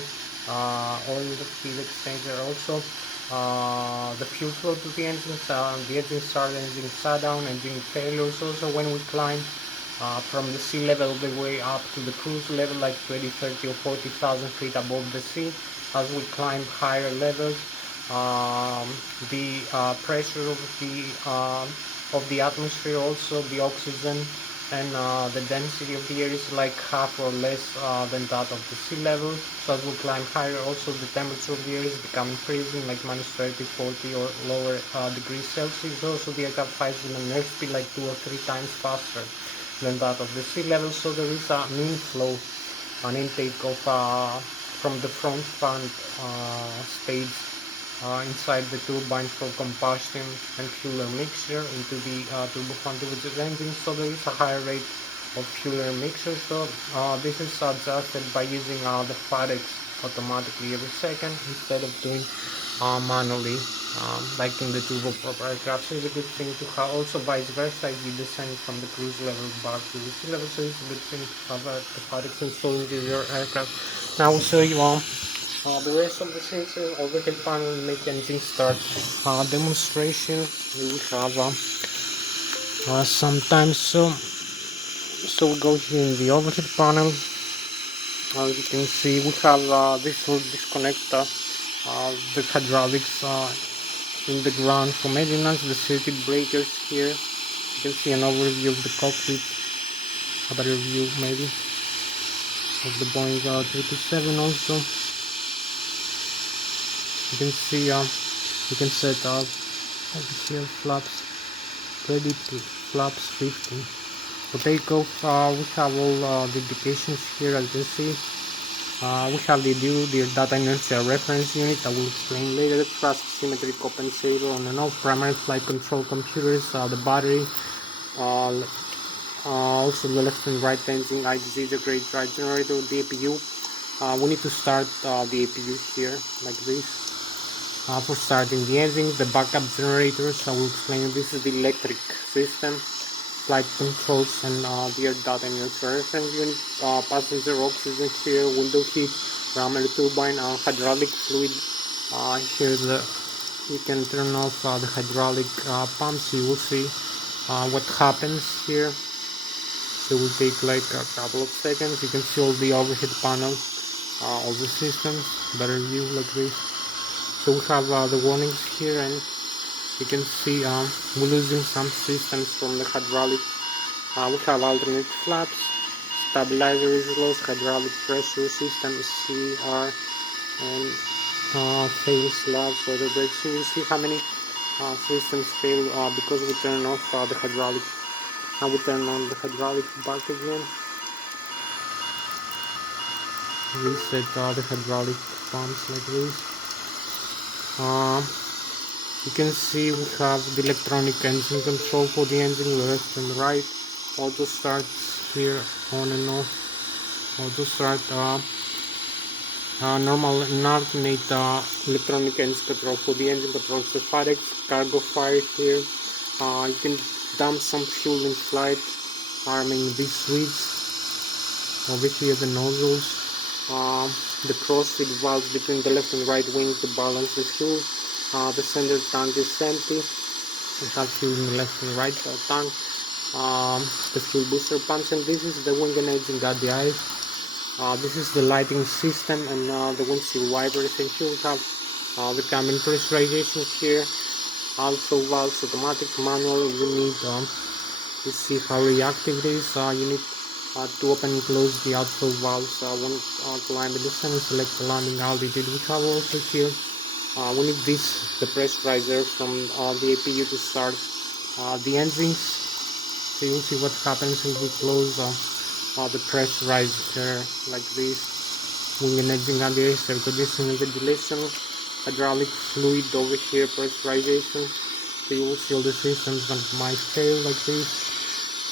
oil heat exchanger. Also, the fuel flow to the engine start, engine shutdown, engine failures. Also, when we climb from the sea level all the way up to the cruise level, like 20, 30, or 40,000 feet above the sea, as we climb higher levels, the pressure of the atmosphere, also the oxygen and the density of the air is like half or less than that of the sea level. So as we climb higher, also the temperature of the air is becoming freezing, like minus 30, 40 or lower degrees Celsius. Also the aircraft flies with an airspeed like 2 or 3 times faster than that of the sea level. So there is an inflow, an intake of from the front fan stage inside the turbine for combustion and fuel mixture into the turbofan engine. So there is a higher rate of fuel mixture. So this is adjusted by using the Hatsios automatically every second instead of doing manually, like in the turboprop aircraft. So it's a good thing to have. Also vice versa, if you descend from the cruise level back to the sea level, so it's a good thing to have the Hatsios installed into your aircraft. Now I'll show you the rest of the sensor overhead panel and make engine start demonstration. We will have sometimes so we go here in the overhead panel. As you can see, we have this will disconnect the hydraulics in the ground for maintenance. The circuit breakers here. You can see an overview of the cockpit, a better view maybe of the Boeing 727 also. You can see you can set up over here flaps ready to flaps 15 for takeoff. We have all the indications here. As you can see, we have the data inertia reference unit. I will explain later. The thrust symmetry compensator on and off, primary flight control computers, the battery, also the left and right engine, IGZ, the great right generator, the APU. We need to start the APU here like this. For starting the engines, the backup generators, I will explain. This is the electric system, flight controls, and the air data inertia reference unit, passenger oxygen here, window heat, rammer turbine, hydraulic fluid. Here you can turn off the hydraulic pumps. You will see what happens here. So it will take like a couple of seconds. You can see all the overhead panel, all the systems, better view like this. So we have the warnings here, and you can see we're losing some systems from the hydraulic. We have alternate flaps, stabilizer is lost, hydraulic pressure system is CR, and fail slabs for the brakes. So you see how many systems fail because we turn off the hydraulic. Now we turn on the hydraulic back again. Reset the hydraulic pumps like this. You can see we have the electronic engine control for the engine, left and right. Auto start here, on and off. Auto start, normal and alternate electronic engine control for the engine controls the Hatsios, cargo fire here. You can dump some fuel in flight, arming these switches. Over here the nozzles. The crossfeed valves between the left and right wings to balance the fuel. The center tank is empty. We have fuel in the left and right tank. The fuel booster pumps, and this is the wing and engine guard the eyes. This is the lighting system and the windshield wipers. And here we have the cabin pressurization here. Also valves, automatic, manual. You need to see how reactive it is. You need to open and close the outflow valves. When climb the descent, select the landing altitude. We have also here we need the pressurizer from the APU to start the engines. So you'll see what happens if we close the pressurizer like this. Wing and engine radius, air conditioning, ventilation, hydraulic fluid over here, pressurization. So you will see all the systems that might fail like this.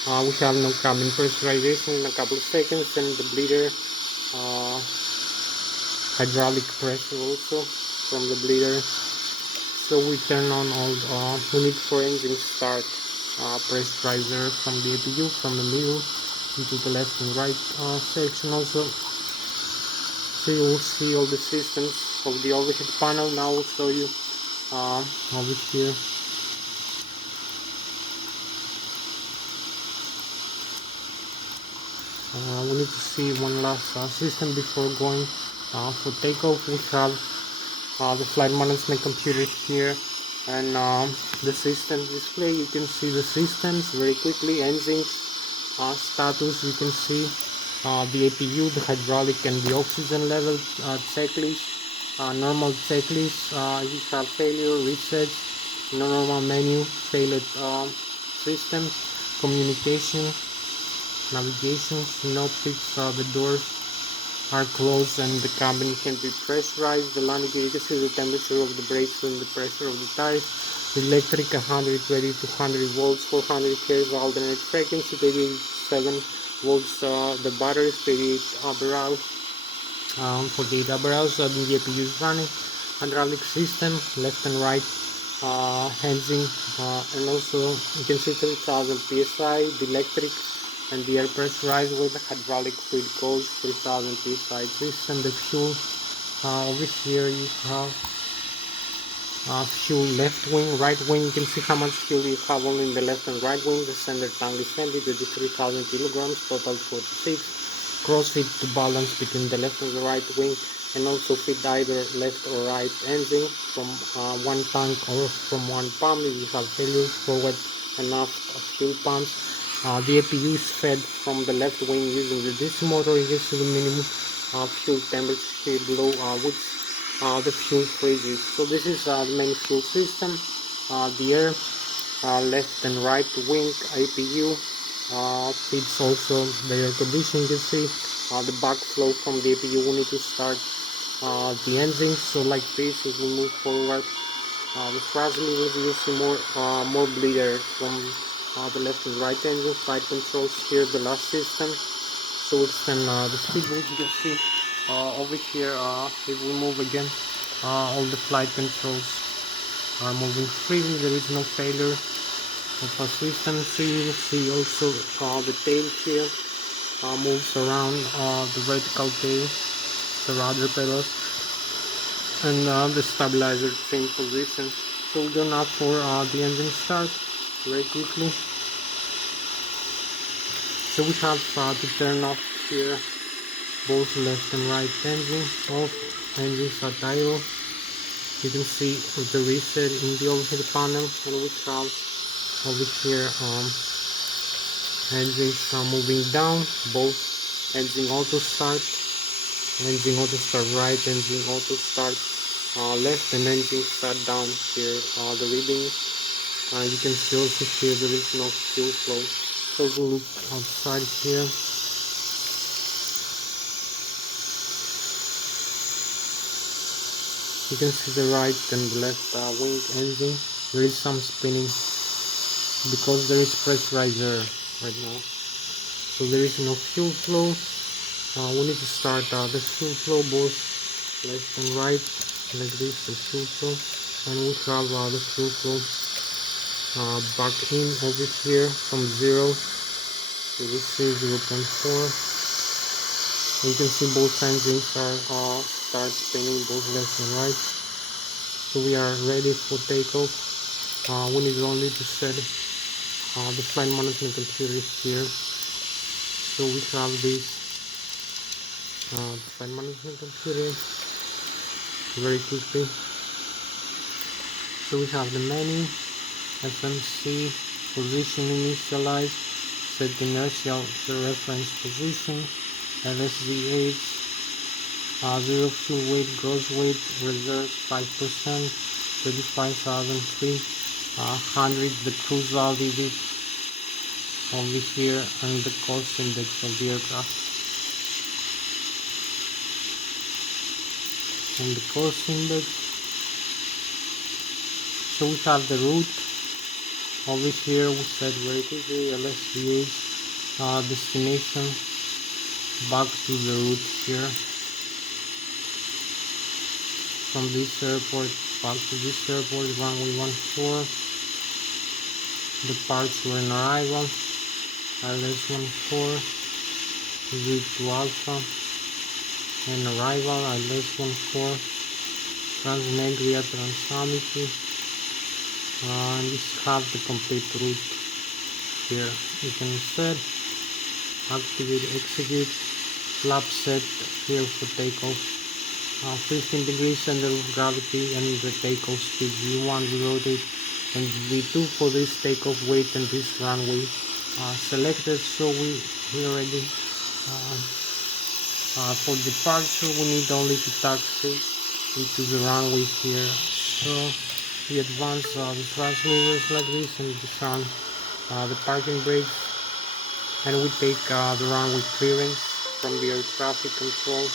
We have no cabin pressurization in a couple of seconds, and the bleeder hydraulic pressure also from the bleeder. So we turn on all unit for engine start pressurizer from the APU, from the middle into the left and right section also. So you will see all the systems of the overhead panel. Now I'll show you over here. We need to see one last system before going for takeoff. We have the flight management computer here, and the system display. You can see the systems very quickly. Engines status, you can see the APU, the hydraulic and the oxygen level checklist, normal checklist, if you have failure, reset, normal menu, failed systems, communication, navigation, synoptics, the doors are closed and the cabin can be pressurized. The landing gear, you can see the temperature of the brakes and the pressure of the tires. The electric 120 to 100 volts, 400 Hz alternate frequency, 37 volts. The batteries, 38 upper hours, 48 upper hours. The APU is running. Hydraulic system, left and right engine, and also you can see 3000 psi. The electric and the air pressurized with the hydraulic fluid goes 3000 psi system. The fuel over here you have fuel left wing, right wing. You can see how much fuel you have only in the left and right wing. The center tank is empty, 23,000 kilograms, total 46. Crossfit to balance between the left and the right wing, and also fit either left or right engine from one tank or from one pump if you have failure. Forward enough fuel pumps. The APU is fed from the left wing using the DC motor. You can see the minimum fuel temperature here below which the fuel freezes. So this is the main fuel system. The air left and right wing APU feeds also the air conditioning. You can see the backflow from the APU. We need to start the engine. So like this, if we move forward, the thrust levers, you see more bleeder from the left and right engine. Flight controls here, the last system. So it's then the speed boost. You can see over here, if we move again, all the flight controls are moving freely. There is no failure of our system. So you will see also the tail here moves around, the vertical tail, the rudder pedals, and the stabilizer trim position. So we're now for the engine start very quickly. So we have to turn off here both left and right engine. All engines are idle. You can see the reset in the overhead panel, and we have over here engines are moving down. Both engine auto start right, engine auto start left, and engine start down here. The reading you can see also here there is no fuel flow. So we'll look outside here. You can see the right and the left wing engine. There is some spinning because there is pressurizer right now. So there is no fuel flow. We need to start the fuel flow both left and right like this. The fuel flow, and we have the fuel flow back in over here from 0. So this is 0.4. You can see both engines are start spinning both left and right. So we are ready for takeoff. We need only to set the flight management computer here. So we have this flight management computer very quickly. So we have the menu, FMC, position initialize, set inertial to reference position, LSZ age, 0 fuel weight, gross weight, reserve 5%, 35,300, the cruise value over here, and the cost index of the aircraft. And the cost index, so we have the route over here. We said very quickly, Lszh destination, back to the route here, from this airport back to this airport, runway 14, departure and arrival, Lszh 14, route to Alpha, and arrival, Lszh 14, Transnegria, Transamity, and this have the complete route here. You can set, activate, execute, flap set here for takeoff, 15 degrees center of gravity, and the takeoff speed V1, we rotate, and V2 for this takeoff weight and this runway selected. So we already for departure we need only to taxi into the runway here. So we advance the thrust levers like this and disarm the parking brakes, and we take the runway clearance from the air traffic control.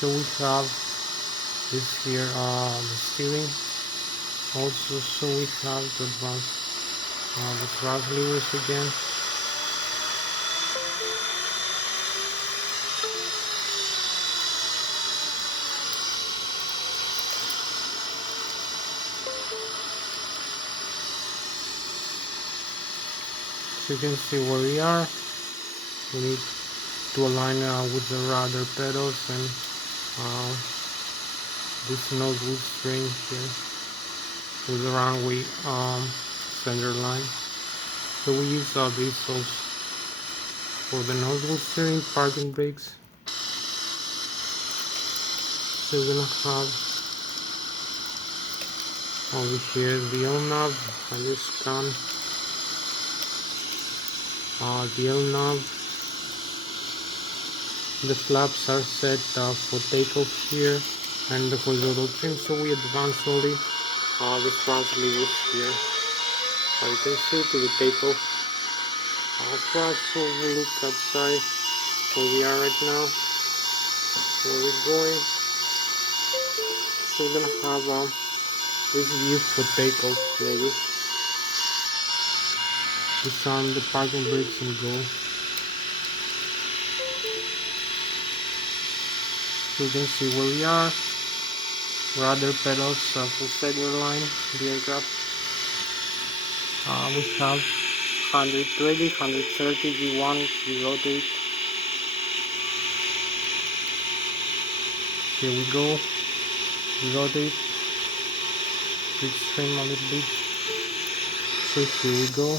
So we have this here, the steering also, so we have to advance the thrust levers again. So you can see where we are. We need to align with the rudder pedals and this nosewood string here with the runway center line. So we use these also for the nosewood steering, parking brakes. So we're gonna have over here the LNAV. I just scan the LNAV. The flaps are set for takeoff here and the horizontal trim, so we advance only the thrust levers here. You can see to the takeoff thrust. So we look outside where we are right now, where we're going. So we're gonna have this view for takeoff, maybe disarm the parking brakes and go. So you can see where we are, rudder pedals for center line, the aircraft. We have 120, 130 V1, we rotate. Here we go, we rotate, pitch trim a little bit. So here we go.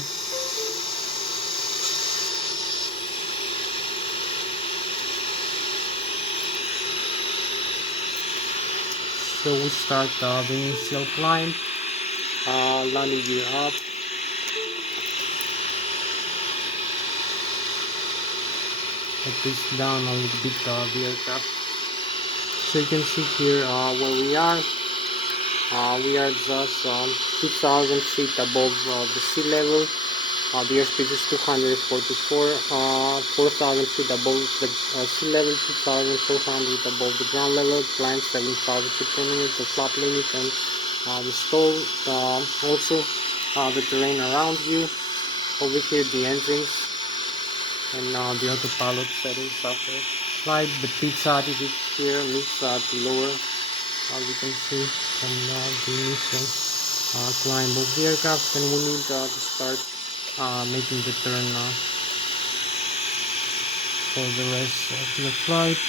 So we start the initial climb, landing gear up, let this down a little bit the aircraft. So you can see here where we are just 2,000 feet above the sea level. The airspeed is 244, 4,000 feet above the sea level, 2,400 above the ground level, climb 7,000 feet per minute, the flap limit, and the stall, also the terrain around you. Over here the engines and the autopilot settings after flight. The pitch attitude here needs to lower, as you can see from the initial climb of the aircraft, and we need to start making the turn for the rest of the flight.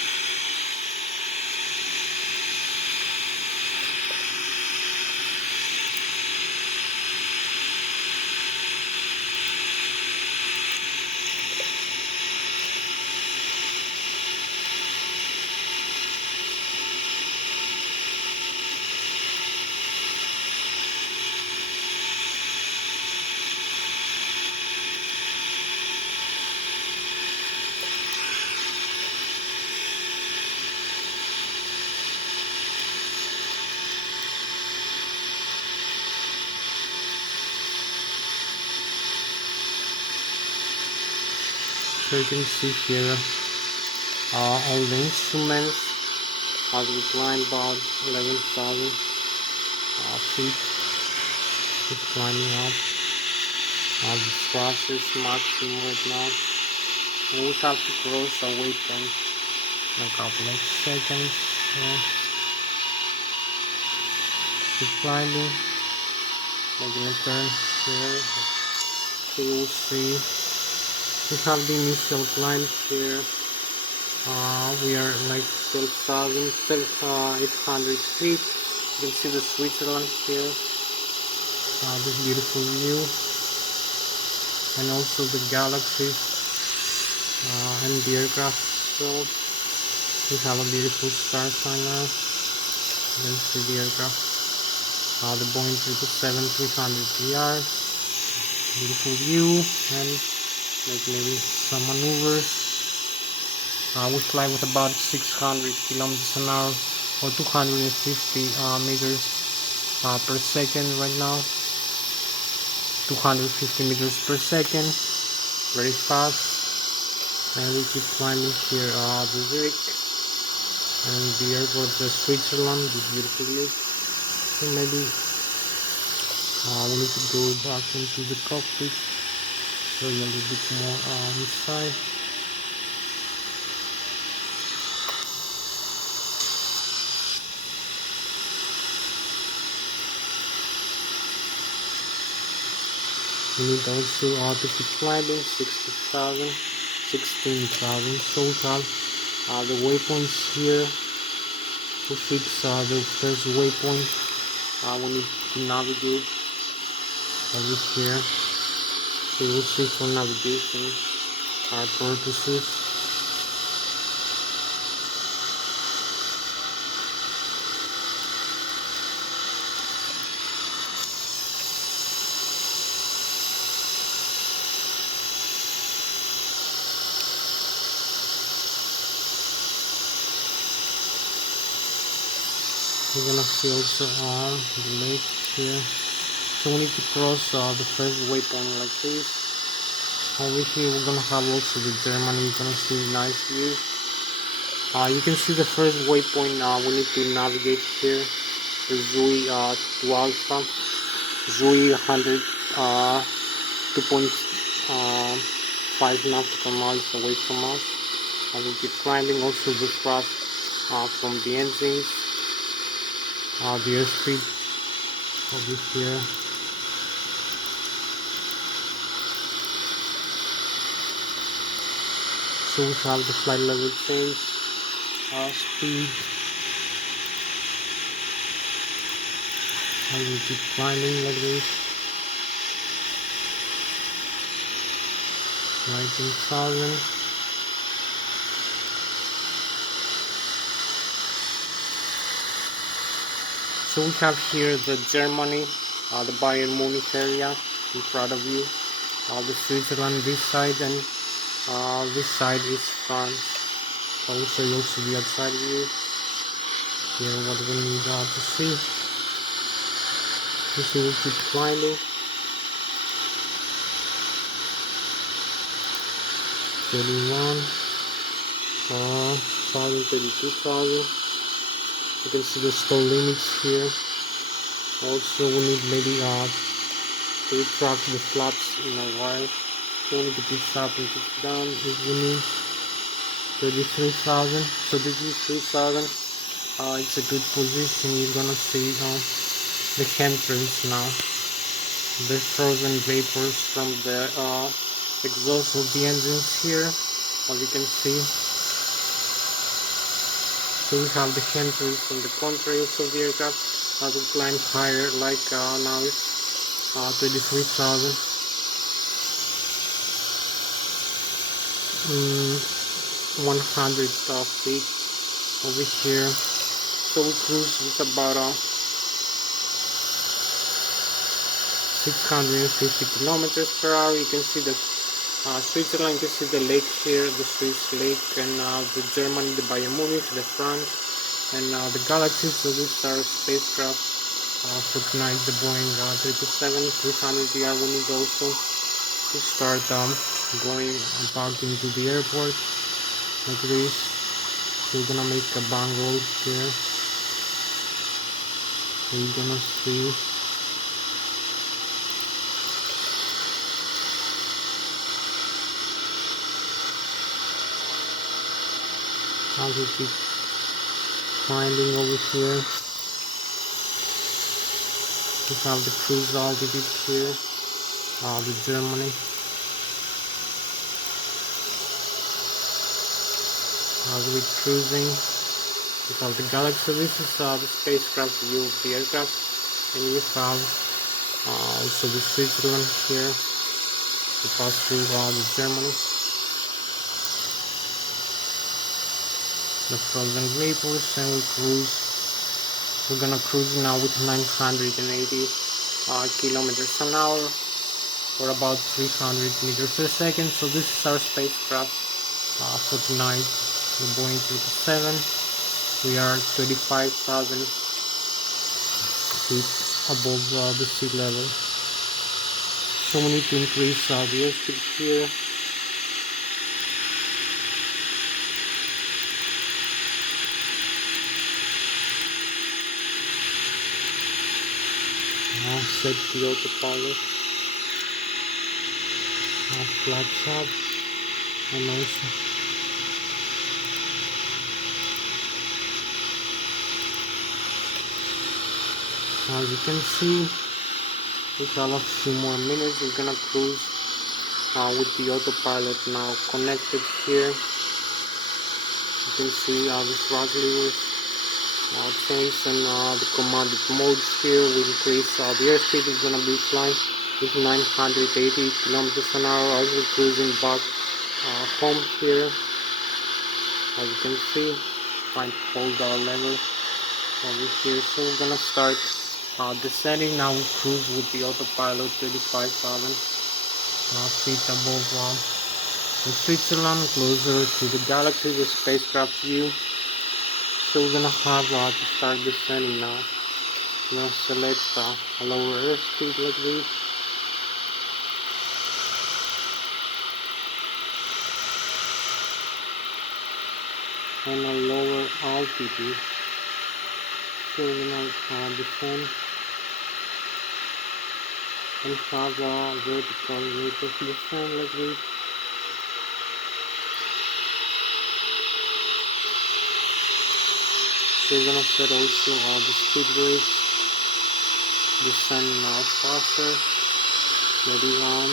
So you can see here all the instruments as we climb about 11,000 feet. Just climbing up. The thrust is maximum right now. And we have to cross a waypoint in a couple of seconds. Keep climbing. Making a turn here. So you'll see we have the initial climb here. We are like 12,800 feet. You can see the Switzerland here. This beautiful view, and also the galaxy and the aircraft itself. We have a beautiful star sign now. You can see the aircraft. The Boeing 777-300ER. Beautiful view, and like maybe some maneuvers. We fly with about 600 kilometers an hour or 250 meters per second right now. 250 meters per second, very fast. And we keep climbing here the Zurich and the airport of Switzerland, this beautiful view. So maybe we need to go back into the cockpit, show you a little bit more inside. We need also to keep climbing 16,000 total. The waypoints here to fix the first waypoint. We need to navigate over here. So you'll see for navigation purposes. We're gonna see also the lake here. So we need to cross the first waypoint like this. Over here we're gonna have also the Germany. You're gonna see nice view. You can see the first waypoint. We need to navigate here. The Zui to Alpha. Zui 100 2.5 nautical miles away from us. And we keep climbing. Also the thrust from the engines. The airspeed over here. So we have the flight level change, speed, and we keep climbing like this. 19,000. So we have here the Germany, the Bayern Munich area in front of you, the Switzerland this side, and this side is France. Also you'll see the outside view. Here what we need to see. You see we keep climbing. 31,000, 32,000. You can see the stall limits here. Also we need maybe to track the flaps in a while. So we need to keep up and keep down. If we need 33,000. So this is 3,000. It's a good position. You're gonna see the chemtrails now. The frozen vapors from the exhaust of the engines here, as you can see. So we have the chemtrails from the contrails of the aircraft. As we climb higher, like now it's 23,000. 100 feet over here. So we cruise with about 650 kilometers per hour. You can see the Switzerland, you can see the lake here, the Swiss lake, and the Germany, the Bayern Munich, the France, and the Galaxy. So these are spacecraft for tonight. The Boeing 777-300ER. We need also to start going back into the airport like this. So we're gonna make a bank roll here. We're gonna see how to keep climbing over here. We have the cruise altitude here, the Germany. As we're cruising, we have the Galaxy. This is the spacecraft view of the aircraft, and we have also the Switzerland here to pass through the Germany. The frozen vapors, and we cruise. We're gonna cruise now with 980 kilometers an hour, or about 300 meters per second. So this is our spacecraft for tonight, the Boeing 777. We are 25,000 feet above the sea level. So we need to increase the airspeed here. Now set the autopilot. Now flaps up, and also as you can see, we have a few more minutes. We're gonna cruise with the autopilot now connected here. You can see the thrust levers change, and the commanded modes here will increase the airspeed. Is gonna be flying with 980 kilometers an hour as we're cruising back home here. As you can see, trying to hold our level over here. So we're gonna start descending now. We cruise with the autopilot 35,000 feet above the Switzerland, closer to the Galaxy, the spacecraft view. So we're gonna have to start descending now. We're gonna select a lower airspeed like this. And a lower altitude. So we're gonna descend and have a vertical rate of descent like this. So we're gonna set also the speed brakes, descend now faster, ready on,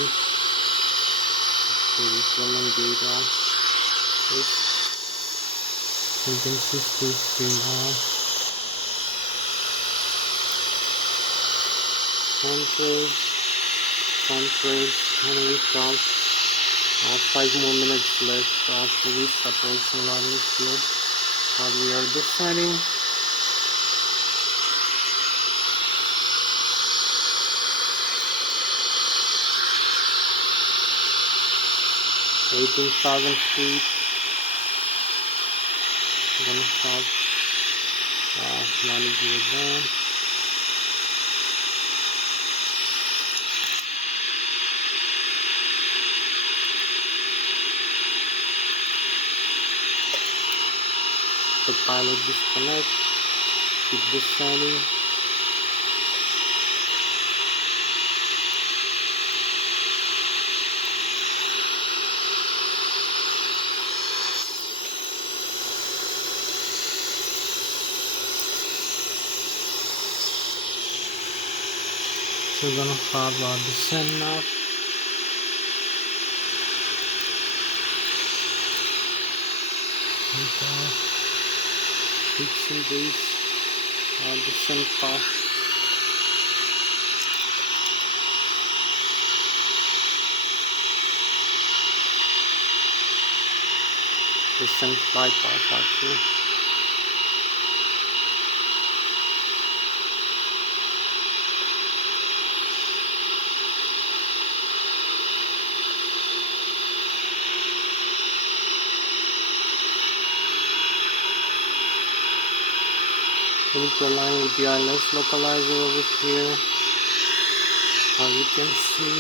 deployment gate on. You can see speed 3 on, contrails, and we have 5 more minutes left for this approach and landing here. We are descending. $18,000 feet. We're gonna have landing gear down. The pilot disconnect, keep descending. So we're gonna have a descent now. And fixing this descent path. Descent flight path actually. We need to align with the Lszh localizer over here. As you can see,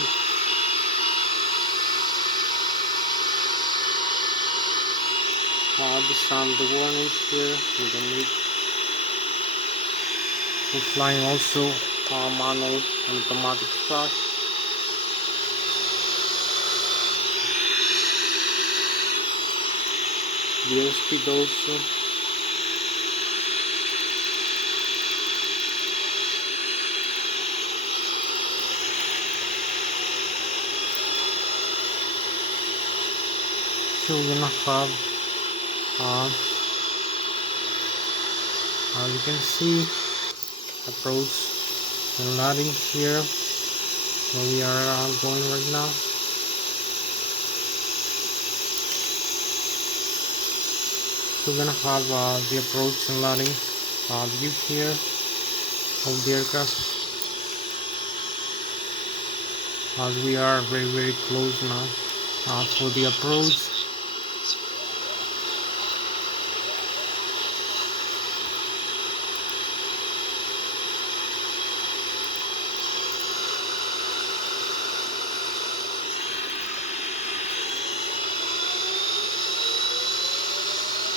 This time the warnings here. We don't need. We're flying also manual and automatic thrust. Wheel speed also. So we're gonna have as you can see, approach and landing here where we are going right now. So we're gonna have the approach and landing view here of the aircraft, as we are very close now for the approach.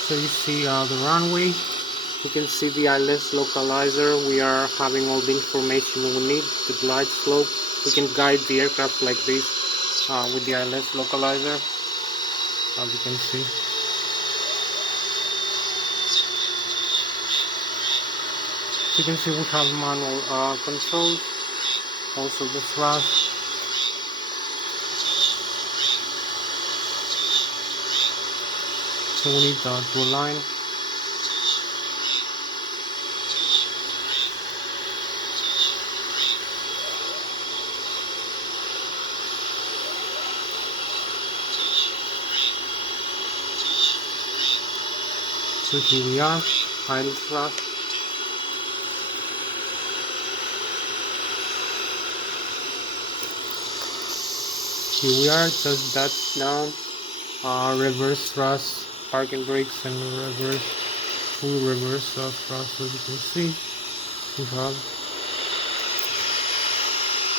So you see the runway, you can see the Lszh localizer. We are having all the information we need, the glide slope. We can guide the aircraft like this with the Lszh localizer, as you can see. You can see we have manual controls, also the thrust. So we need to align. So here we are, idle thrust. Here we are, just that's down. Reverse thrust, parking brakes, and reverse, full reverse thrust. As you can see, we have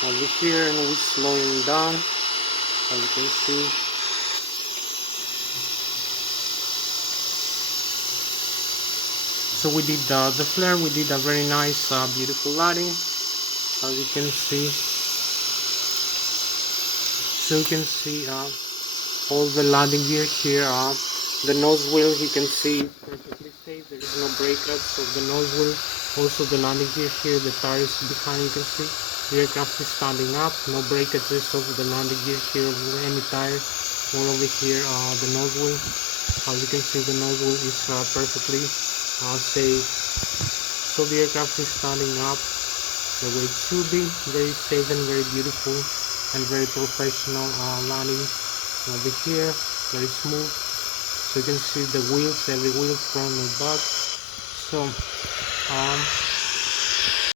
over here, and we're slowing down, as you can see. So we did the flare. We did a very nice, beautiful landing, as you can see. So you can see all the landing gear here. The nose wheel, you can see perfectly safe. There is no breakups of the nose wheel. Also the landing gear here, the tires behind, you can see. The aircraft is standing up, no breakages of the landing gear here or any tire. All over here, the nose wheel. As you can see, the nose wheel is perfectly safe. So the aircraft is standing up the way it should be. Very safe and very beautiful and very professional landing over here. Very smooth. So you can see the wheels, every wheel, front and back. So